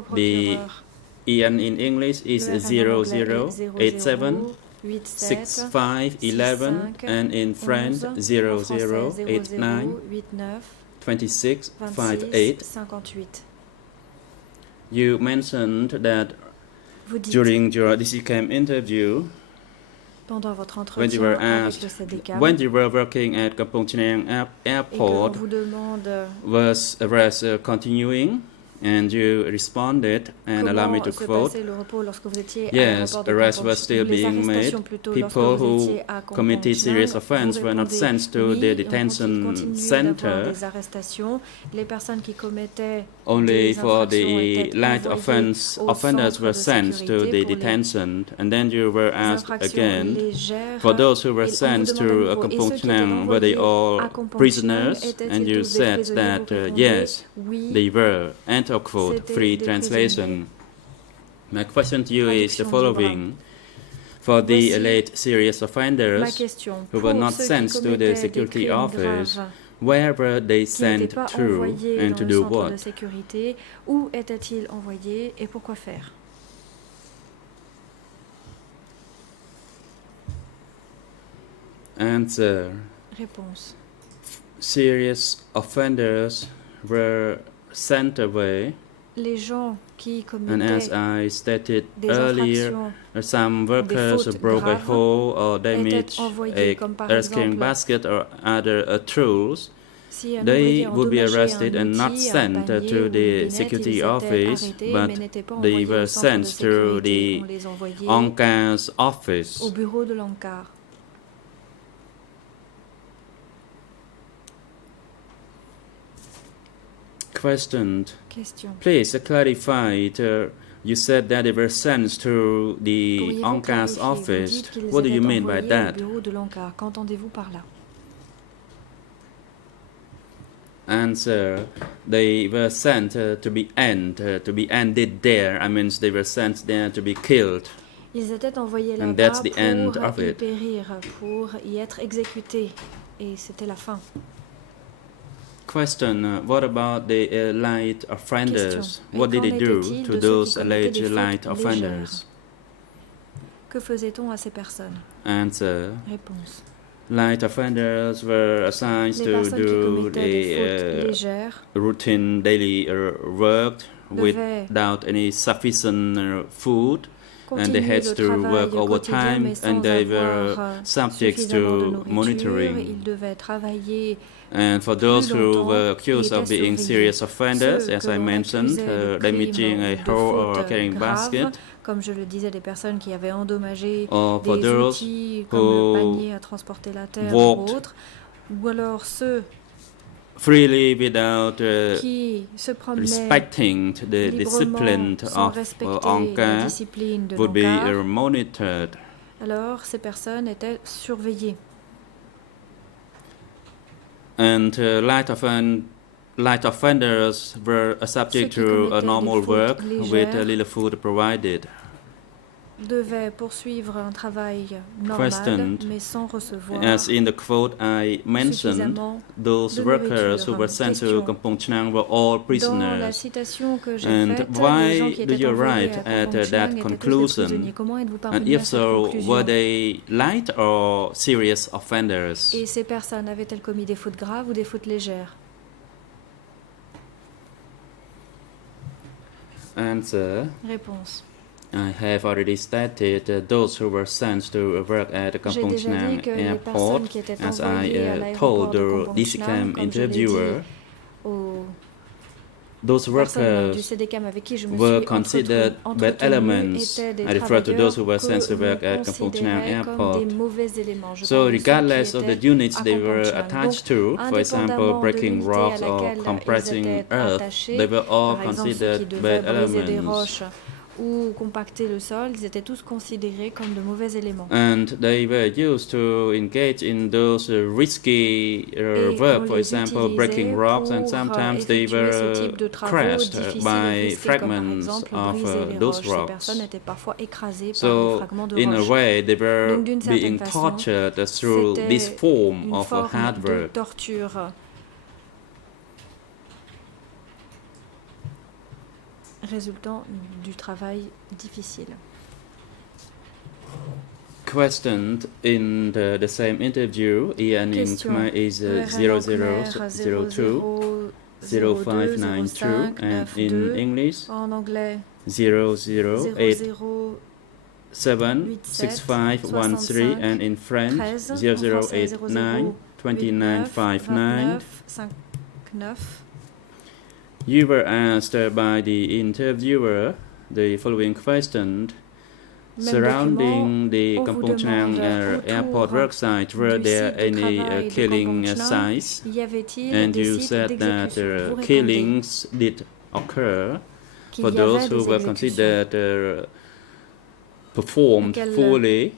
Coprocureur, EN in English is le RN en anglais 0087 87 6511, and in French 0089 89 26 26 58. 58. You mentioned that Vous dites during your DCCAM interview, Pendant votre when you were entretien avec asked le SEDECAM, when you were working at Kampong Chhnang et que l'on Airport, vous demande was continuing, and you responded, and allow me comment to se quote, passait le repos lorsque vous étiez à yes, l'aéroport de arrests Kampong, were still ou les being made. arrestations plutôt lorsque People vous who étiez à Kampong committed serious Chhnang, offense vous were not répondez sent to oui, the et detention continue center d'avoir des arrestations. Les personnes qui commettaient only des for infractions the étaient light envoyées offenders au centre were de sent to sécurité the pour les detention, and then you were asked infractions again, légères. for those who Et were on vous sent demande à to nouveau, et Kampong ceux qui étaient Chhnang, were they envoyés à all Kampong Chhnang, prisoners? And étaient-ils you tous des said prisonniers? that Vous répondez yes, oui, they were. End of quote. c'était Free des translation. My question to you is the Traduction following. For the Voici late serious ma offenders question. who were Pour not ceux sent qui to the commettaient des security crimes office, graves, where were they qui n'étaient sent pas to envoyés and dans to le do centre what? de sécurité, où étaient-ils envoyés et pourquoi faire? Answer. Réponse. Serious offenders were sent away, Les gens qui and as commettaient I stated des earlier, infractions some workers fautes broke a graves hole or damaged envoyés, a comme par ice cream exemple, basket or other tools. si un They ouvrier would be endommageait arrested un and not outil, un sent panier ou to une the binette, security ils étaient office, arrêtés, but mais n'étaient pas they envoyés were au centre de sent to sécurité. On the les envoyait Oncar's office. au bureau de l'encart. Questioned. Question. Please clarify. You said that they were sent to the Pourriez-vous Oncar's clarifier? Vous office. dites qu'ils What do you étaient mean by envoyés that? au bureau de l'encart. Qu'entendez-vous par là? Answer. They were sent to be ended there. I mean, they were sent there to be killed. Ils étaient envoyés And là-bas that's the end pour of y it. périr, pour y être exécutés. Et c'était la fin. Question. What about the light offenders? Question. What did Et they qu'en do était-il to de ceux those qui commettaient alleged des fautes light légères? offenders? Que faisait-on à ces personnes? Answer. Réponse. Light offenders were assigned Les to personnes qui do commettaient des fautes the légères routine daily work devaient without any sufficient food, and they continuer had le to work travail quotidien, overtime, mais sans and they were avoir subject suffisamment de to nourriture. monitoring. Ils devaient travailler. And for those plus who longtemps, were accused ils of étaient being surveillés. serious offenders, Ceux as que I l'on mentioned, accusait de damaging a crimes, de hoe or fautes carrying graves, basket, comme je le disais, des personnes qui avaient endommagé or for des those outils comme who le panier à transporter la terre walked ou autre, ou alors ceux freely without qui se promenaient respecting the librement discipline sans of respecter la Oncar discipline de would be l'encart, monitored. alors ces personnes étaient surveillées. And light offenders were subject Ceux qui to a commettaient normal des work fautes with a légères little food provided. Devaient poursuivre un travail normal, Questioned. mais sans recevoir As in the quote I mentioned, suffisamment those de workers who nourriture. were sent to Question. Kampong Chhnang were all Dans la prisoners. citation que j'ai And faite, les gens why qui do étaient you envoyés arrive à at Kampong Chhnang that étaient tous des conclusion? prisonniers. Comment êtes-vous And parvenu à if cette so, conclusion? were they light or serious offenders? Et ces personnes avaient-elles commis des fautes graves ou des fautes légères? Answer. Réponse. I have already stated those who were sent to work at the J'ai Kampong déjà dit Chhnang que les personnes airport, qui étaient as envoyées à I l'aéroport told de the Kampong DCCAM Chhnang, comme je l'ai dit interviewer, aux those personnes du workers CDCAM avec qui je me were suis considered bad elements. étaient des I refer to those who were travailleurs sent to que work l'on at Kampong Chhnang considérait comme airport. des mauvais éléments. Je So parle de ceux qui regardless of the étaient units à they Kampong were Chhnang. attached Donc, to, for example, indépendamment de breaking l'unité rocks à or laquelle ils compressing étaient earth, attachés, they were all par exemple ceux qui considered devaient bad briser des elements. roches ou compacter le sol, ils étaient tous considérés comme de mauvais éléments. And they were used to engage in those risky Et work, on for les example, utilisait breaking rocks, and pour, sometimes they effectuer ce were type de travaux crushed difficiles et by risqués, comme par fragments exemple of briser les those roches. Ces rocks. personnes étaient parfois écrasées par des So, fragments de in a roches. way, they were Donc, d'une certaine being façon, tortured through this C'était form une of forme hard de work. torture résultant du travail difficile. Questioned in the same interview, EN in Question. Khmer is ERN en 0002 00 0592, and in English en anglais 0082 00 6513 and in French 0089 2959. 59. You were asked by the interviewer the following question. Même Surrounding the on vous Kampong Chhnang demande airport autour worksite, were du there site de any travail de killing Kampong Chhnang, sites? y avait-il And des you sites said that d'exécution? Vous répondez killings did occur qu'il for y those avait who des were exécutions considered performed Qu'elle- fully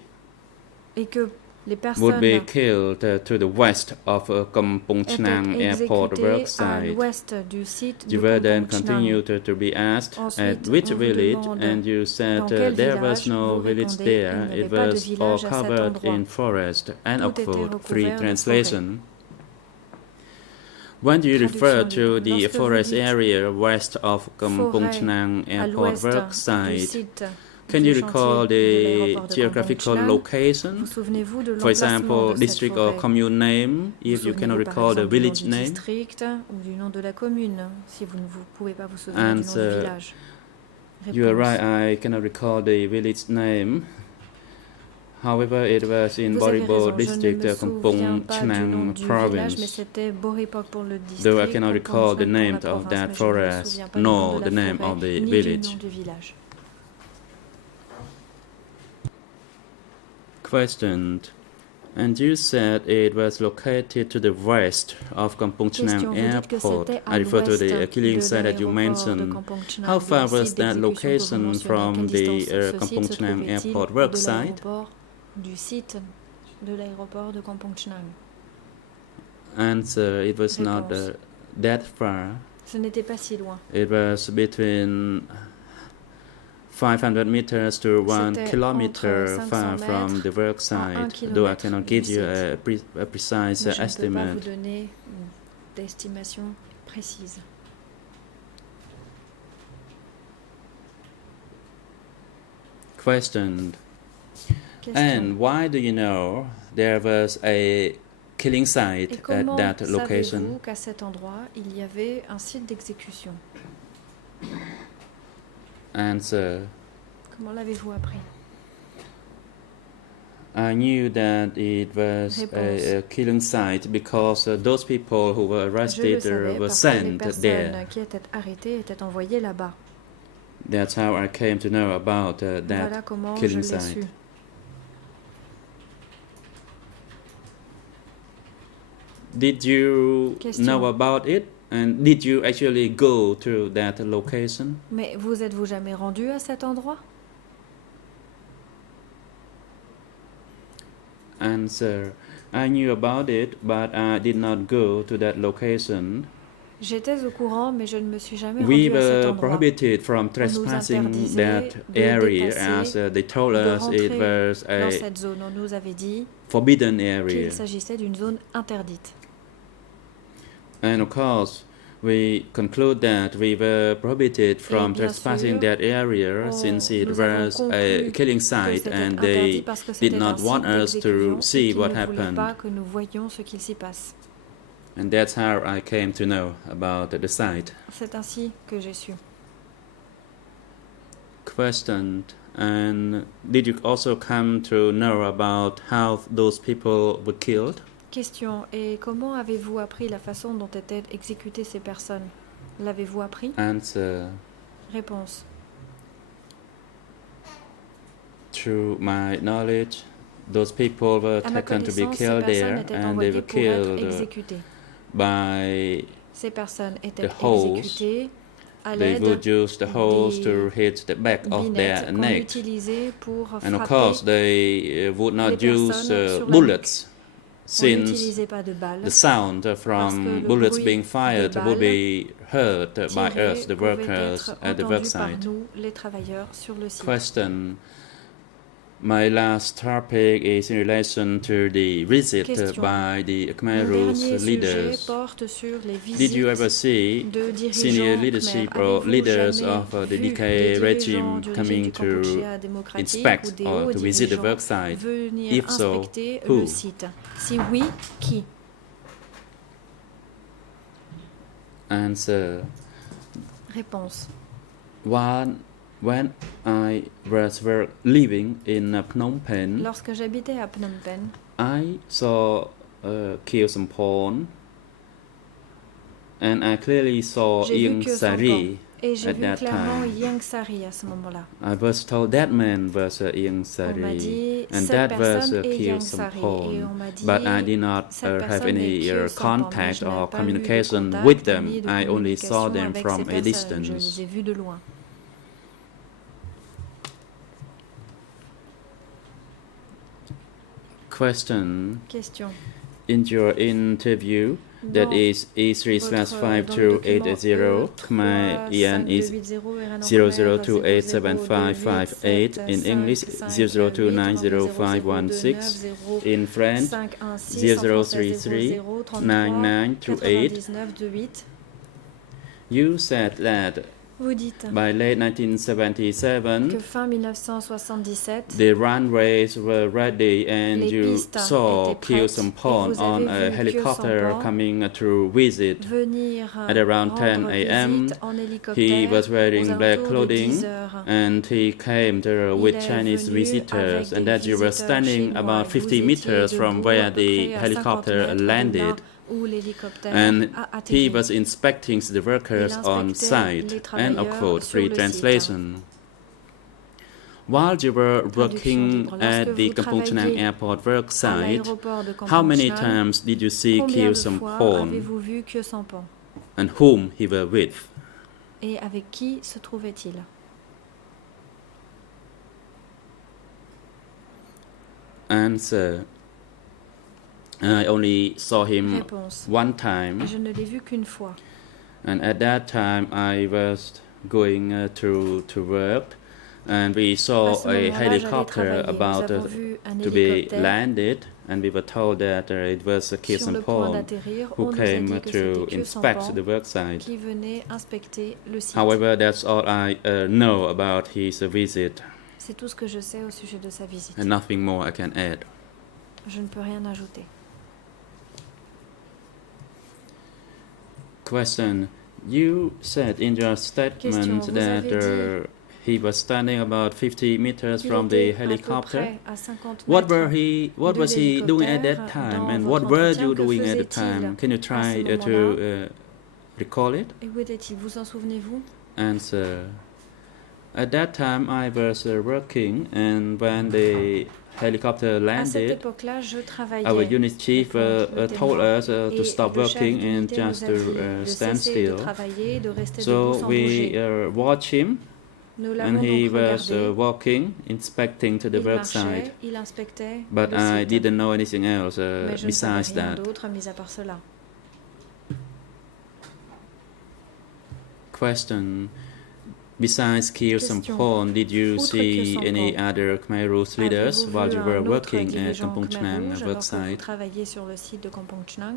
et que les would be personnes killed to the west of Kampong Chhnang étaient airport exécutées à worksite. l'ouest du site de You were then Kampong Chhnang. continued to be asked Ensuite, at which on vous village, demande and you said dans quel there was village. no Vous village répondez, there. il n'y It avait pas de was all village à cet covered endroit. in forest. End Tout of était quote. recouvert Free de translation. When you refer Traduction to libre. the Lorsque vous forest dites area west of Kampong forêt Chhnang à airport l'ouest du worksite, site can du you chantier recall de the l'aéroport de geographical Kampong Chhnang, location? vous souvenez-vous de For l'emplacement example, de cette district or forêt? commune name, if Vous you cannot souvenez-vous par recall the exemple du nom village du name. district ou du nom de la commune, si vous ne pouvez pas vous souvenir du nom du Answer. village? You are Réponse. right, I cannot recall the village name. However, it was in Vous avez Boribo raison, je ne district, me souviens Kampong pas du nom Chhnang du village, mais province. c'était Boripok pour le district, Though I cannot Kampong recall the Chhnang pour la name of province, that mais je ne me forest, souviens pas du nom nor de the la name forêt, of the ni du village. nom du village. Questioned. And you said it was located to the west of Kampong Question, Chhnang vous dites que airport. c'était I à refer to l'ouest the killing de site that you l'aéroport de mentioned. Kampong Chhnang, How du far was site that d'exécution que vous location mentionnez. from Quelle the distance ce Kampong site se Chhnang trouvait-il airport de worksite? l'aéroport du site de l'aéroport de Kampong Chhnang? Answer, it was not Réponse. that far. Ce n'était pas si loin. It was between 500 meters to 1 C'était kilometer entre 500 far from mètres the à 1 worksite, though I kilomètre cannot du give you site. a precise Mais je ne peux pas vous estimate. donner d'estimation précise. Questioned. Question. And why do you know there was a killing Et site at comment that location? savez-vous qu'à cet endroit, il y avait un site d'exécution? Answer. Comment l'avez-vous appris? I knew that it was a killing site because those people who were Je le arrested savais were parce que les sent personnes there. qui étaient arrêtées étaient envoyées là-bas. That's how I came to know about Voilà that comment je killing l'ai site. su. Did you Question. know about it? And did you actually go to that location? Mais vous êtes-vous jamais rendu à cet endroit? Answer. I knew about it, but I did not go to that location. J'étais au courant, mais je ne me suis jamais We rendu à cet were endroit. prohibited from trespassing interdisait that de area dépasser, as they told de us it rentrer was Dans a cette zone, on nous avait dit forbidden area. qu'il s'agissait d'une zone interdite. And of course, we conclude that we were prohibited from bien trespassing sûr, that area since it nous avons was a conclu killing que site c'était and interdit they parce que did c'était not un want site us d'exécution to et see qu'ils what ne voulaient happened. pas que nous voyions ce qu'il s'y passe. And that's how I came to know about the site. C'est ainsi que j'ai su. Question. And did you also come to know about how those people were killed? Question. Et comment avez-vous appris la façon dont étaient exécutées ces personnes? L'avez-vous appris? Answer. Réponse. Through my knowledge, those people were À ma taken to be connaissance, ces killed personnes there étaient and they envoyées were pour être killed exécutées. by Ces personnes étaient the hose. exécutées à they l'aide would use the hose to des hit the back of their binettes qu'on neck. utilisait pour And of frapper. course, they would not les use personnes sur la bullets, On since n'utilisait pas de balles. the sound Parce que from le bullets bruit being fired des would balles be heard by tirées us, the pouvait workers être at the entendu par worksite. nous, les travailleurs, sur le site. Question. My last topic is in relation to the visit Question. by the Mon Khmer dernier Rouge sujet leaders. porte sur les visites Did you ever see de senior dirigeants leadership khmer. or Avez-vous leaders jamais of the vu DK des regime dirigeants du régime coming du to Cambodgia démocratique ou inspect des or hauts to visit the dirigeants worksite? venir If so, inspecter who? le site? Si oui, qui? Answer. Réponse. When I was living in Phnom Penh, Lorsque j'habitais à Phnom Penh, I saw Khieu Samphan, and I clearly saw j'ai vu Ieng Khieu Sari. et j'ai At vu that clairement time. Ieng Sari à ce moment-là. I was told that man was Ieng On m'a Sari, dit and cette that was personne est Khieu Ieng Sari et Samphan. on m'a dit But I did not cette have personne est any Khieu Samphan, mais contact je n'ai or pas eu de communication contact with ni them. de I only saw communication them avec from ces a personnes. Je distance. les ai vus de loin. Question. Question. In your interview, that Dans is E3/5 dans le document 280, Khmer Ian is 00287558, in English 02905116, in French 0339928. You said that Vous dites by late que 1977, fin 1977, the runways were ready and les you pistes saw étaient Khieu prêtes et Samphan vous on avez a vu helicopter Khieu Samphan coming to visit. venir At around 10 rendre a.m., visite en he hélicoptère was aux wearing black alentours de clothing 10 heures. and he came there with Il est Chinese venu visitors, avec and des that you were visiteurs standing chinois. about Vous 50 étiez meters from debout à where peu the près à 50 helicopter mètres de landed, là où l'hélicoptère and a he atterri. was inspecting the workers Il on inspectait les site. End of travailleurs quote. sur Free le translation. While you were working Traduction libre. at Lorsque the vous Kampong Chhnang travailliez airport work à site, l'aéroport de how many Kampong Chhnang, times did you see combien Khieu de fois Samphan avez-vous vu Khieu Samphan and whom he were with? et avec qui se trouvait-il? Answer. I only saw him Réponse. one time, Je ne l'ai vu qu'une fois. and at that time I was going to work, and we À saw ce a moment-là, j'allais helicopter travailler. about Nous avons vu un to be hélicoptère landed, and we were told that it was Khieu sur le point Samphan d'atterrir. who On nous a came dit que to c'était Khieu inspect Samphan the work site. qui venait inspecter le site. However, that's all I know about his visit, C'est tout ce que je sais au sujet de sa visite. and nothing more I can add. Je ne peux rien ajouter. Question. You said in your statement Vous that avez dit he was standing about 50 meters qu'il from the était à peu helicopter. près à 50 What mètres was he doing at that l'hélicoptère. time, Dans and votre what were entretien, you que doing at the faisait-il time? Can you try ce to recall it? Et où était-il? Vous en souvenez-vous? Answer. At that time, I was working, and when the helicopter À cette landed, époque-là, je travaillais. our unit chief Réponse, told us to Et stop le chef working and d'unité nous just a to dit de stand cesser de still. travailler, de rester debout So sans we bouger. watched him, Nous and l'avons he donc was regardé. walking, inspecting to the Il work marchait, site. il inspectait But le I site. didn't know anything else Mais je ne savais besides rien that. d'autre mis à part cela. Question. Besides Khieu Question. Samphan, did you Outre see Khieu any Samphan, other Khmer Rouge leaders Avez-vous while vu you un were autre working at dirigeant Kampong Khmer Chhnang Rouge work alors que vous site? travailliez sur le site de Kampong Chhnang?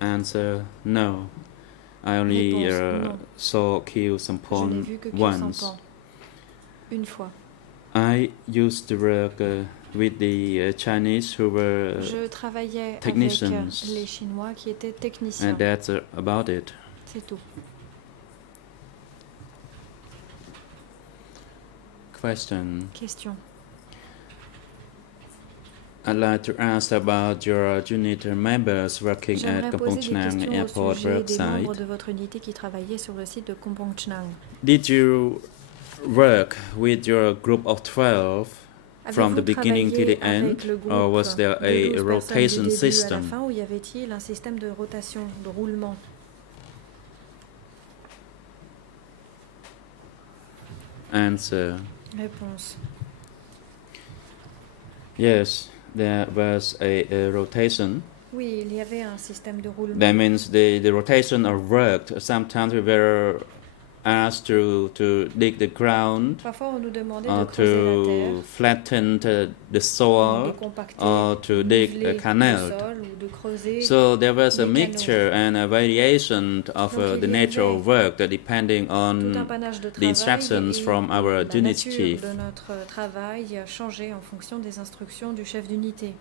Answer. No. I only Réponse, non. saw Khieu Je n'ai Samphan vu que Khieu once. Samphan. Une fois. I used to work with the Chinese who were, Je travaillais avec technicians. les Chinois qui étaient techniciens. and that's about it. C'est tout. Question. Question. I'd like to ask about your unit members working at J'aimerais Kampong poser des Chhnang questions au Airport sujet work des membres site. de votre unité qui travaillaient sur le site de Kampong Chhnang. Did you work with your group of 12 from the Avez-vous beginning to the travaillé end, avec le groupe or was there de a 12 rotation personnes du début à la system? fin, ou y avait-il un système de rotation, de roulement? Answer. Réponse. Yes, there was a rotation. Oui, il y avait un système de roulement. That means the rotation of work. Sometimes we were asked to dig the ground, Parfois, on nous demandait de or creuser la to terre, flatten the de soil, compacter, or to dig niveler a canal. le sol, ou de creuser. So there was a des canaux. mixture and a variation of Donc, il the y nature avait of work depending Tout un on panache de the travail instructions et from our la unit nature chief. de notre travail a changé en fonction des instructions du chef d'unité.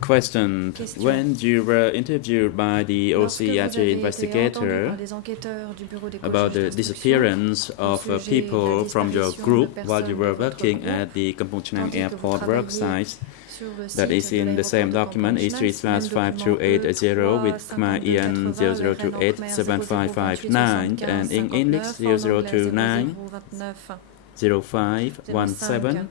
Question. Question. When you were interviewed by the Lorsque vous avez OCIG été entendu investigator par des enquêteurs du bureau des about the d'instruction disappearance au of sujet de la people from your disparition de group while personnes you de were votre working groupe, at the Kampong tandis que vous Airport work travailliez site, sur le that site is de in the l'aéroport same de document Campo Marchand, E3/5280 with Khmer EN 00287559 and in English 0029 0517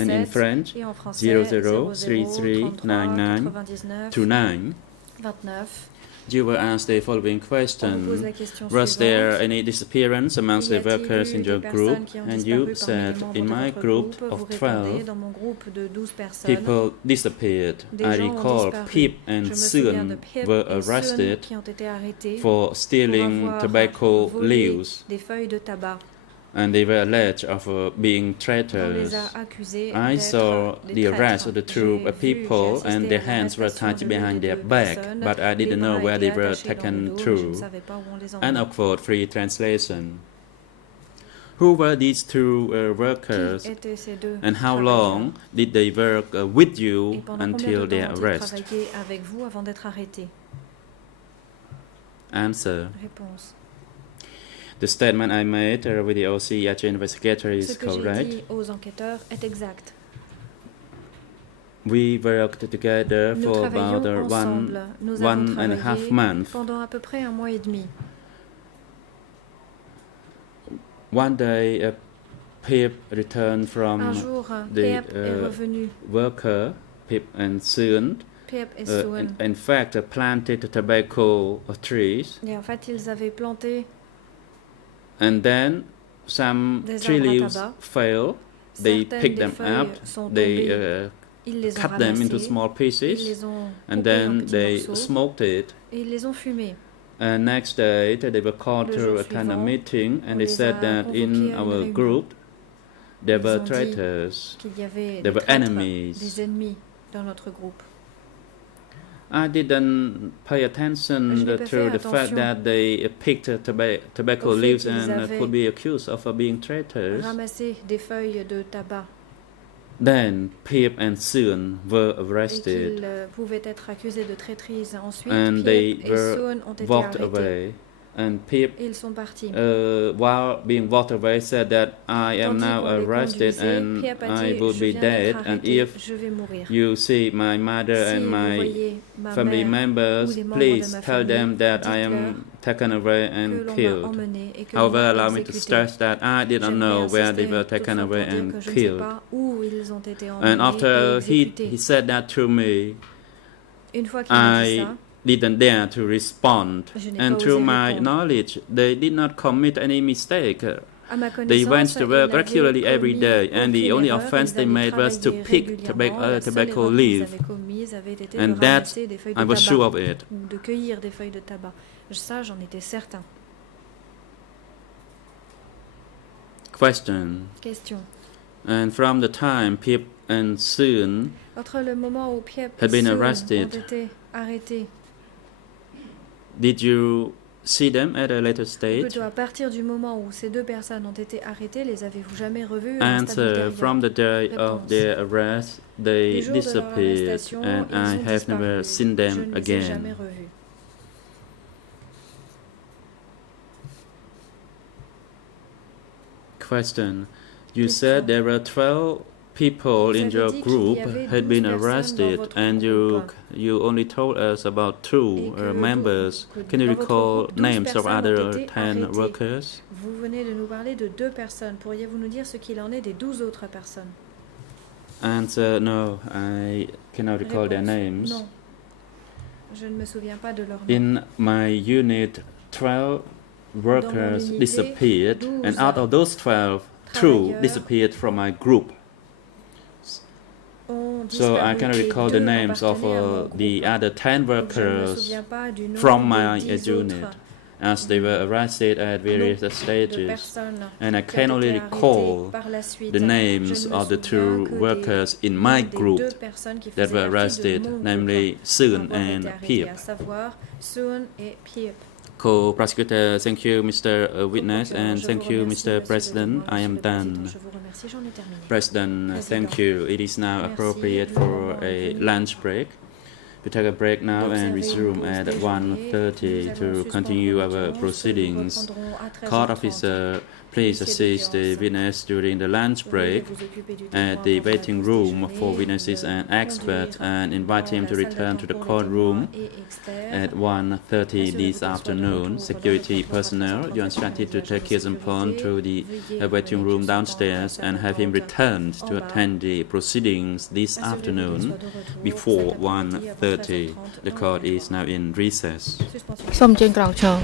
and in French et en français 00339929. 29. You were asked the following On vous question. pose la question Was there suivante. any disappearance amongst Y the a-t-il workers eu in des your personnes group? qui ont And disparu you parmi les said, membres in de my votre group groupe? Vous of répondez, 12, dans mon groupe de 12 personnes, people disappeared. des I gens ont recall disparu. Pip Je and me souviens de Sun Pip were et Sun arrested qui ont été arrêtés for pour stealing avoir tobacco volé leaves, des feuilles de tabac. and they were alleged of being On traitors. les a accusés I saw d'être the des arrest of the traîtres. two J'ai people assisté and à their hands were l'arrestation tied de l'une behind des their deux back, personnes. but I Les didn't bras know where they étaient were attachés dans le taken dos, mais je to. ne savais pas où on les End emmenait. of quote, free translation. Who were these two workers, Qui étaient ces deux and how long did they work with you Et pendant combien until de their temps ont-ils arrest? travaillé avec vous avant d'être arrêtés? Answer. Réponse. The statement I made with the OCIG investigator Ce is que j'ai correct. dit aux enquêteurs est exact. We worked together Nous for travaillions about ensemble. Nous avons one and a half travaillé month. pendant à peu près un mois et demi. One day, Pip returned from Un jour, the, Pip est revenu. worker, Pip and Sun, Pip et Sun. in fact, planted tobacco trees, Et en fait, ils avaient planté and then some des tree arbres à leaves tabac. fell. They Certaines picked des them up, feuilles sont they tombées. Ils les ont cut them into ramassées. small Ils pieces, les ont and coupées en then petits they morceaux. smoked it. Et ils les ont fumés. And next day, they were called Le to jour attend a suivant, meeting, on and they les said a that convoqués in à une our réunion. group, there Ils were ont dit traitors. qu'il y avait They des were traîtres, enemies. des ennemis dans notre groupe. I didn't pay attention Je n'ai pas to fait the fact attention that they picked tobacco au fait leaves qu'ils and avaient could be accused of being traitors. Ramasser des feuilles de tabac Then Pip and Sun were et arrested, qu'ils pouvaient être accusés de traîtrise. Ensuite, and they Pip et were Sun ont été walked arrêtés. away. And Pip, Et ils sont partis. while being walked away, said that I am Tandis now qu'on les arrested conduisait, and Pip a I dit, will je be viens dead. d'être And arrêté, if je vais mourir. you see my mother Si and vous my voyez ma family mère members, ou les membres please de ma tell them famille, that I dites-leur am taken away que and l'on m'a killed. emmené et que However, l'on allow m'a me to exécuté. stress that I did not J'aimerais know where they insister were toutefois taken pour away dire que and je ne sais killed. pas où ils ont été And emmenés et after exécutés. he said that to me, Une fois qu'il m'a dit I ça, didn't dare to respond. je n'ai And pas to osé my répondre. knowledge, they did not commit any mistake. À ma They went connaissance, to ils work n'avaient regularly every commis day, and the aucune only erreur, offense ils they avaient made was to travaillé pick régulièrement. La seule tobacco erreur qu'ils leaf. avaient commise avait été And de that ramasser des feuilles de I was sure tabac of it. ou de cueillir des feuilles de tabac. Ça, j'en étais certain. Question. Question. And from the time Pip and Sun Entre le moment où Pip had et been Sun arrested, ont été arrêtés, did you see them at a later ou stage? plutôt à partir du moment où ces deux personnes ont été arrêtées, les avez-vous jamais revus à un stade Answer. ultérieur? From the day of Réponse. their arrest, Du they jour de leur disappeared, arrestation, and ils I ont have never disparu. seen Je them ne les ai jamais again. revus. Question. You Question. said there were 12 people Vous in avez your dit qu'il group y avait had 12 been personnes dans arrested, votre and you groupe. only told us about Et two que members. que Can you dans votre recall groupe, 12 names of personnes ont other été 10 arrêtées. workers? Vous venez de nous parler de 2 personnes. Pourriez-vous nous dire ce qu'il en est des 12 autres personnes? Answer. No, I cannot recall their Réponse. names. Non. Je ne me souviens pas de leur nom. In my unit, 12 workers unité, disappeared, 12 and out of those 12, 2 travailleurs disappeared from my group. Ont So I disparu cannot et recall the 2 names of appartenaient à mon the groupe. other 10 Donc, je ne me workers souviens pas du nom from des my 10 unit, autres as they were arrested at various de stages, personnes and I qui can ont only été recall arrêtées par la suite. the Je names ne me of the souviens 2 que workers in my des group 2 personnes qui that faisaient were partie de arrested, mon groupe namely Sun avoir and été arrêtés, Pip. à savoir Sun et Pip. Co-prosecutor, thank you, Mr. Witness, Procureur, and je thank vous you, remercie, Mr. monsieur le President. témoin, I monsieur am le président. done. Je vous remercie, j'en ai terminé. President, Président. thank you. It is now Merci. appropriate Le for moment est a venu lunch break. We take a break now and d'observer une resume pause at déjeuner. 1:30 Nous to allons continue suspendre our l'audience. proceedings. Nous reprendrons à 13h30. Court officer, please assist the witness during the lunch break Veuillez vous occuper du at témoin the pendant la waiting pause room déjeuner, for le witnesses and experts conduire and invite him dans to la salle return to d'attente the pour les courtroom témoins et externes. at 1:30 Assurez-vous this qu'il soit de afternoon. retour Security dans le personnel, contrôle you are instructed to rapide take his phone sécurité. to the Veuillez waiting mener room tout son temps dans la downstairs salle and have him d'attente returned en to bas. attend the proceedings this Assurez-vous qu'il afternoon soit de retour before cet après-midi avant 1:30. 13h30 The dans court is l'auditoire. now in recess. Suspension. សូមអញ្ជើញក្រោកឈរ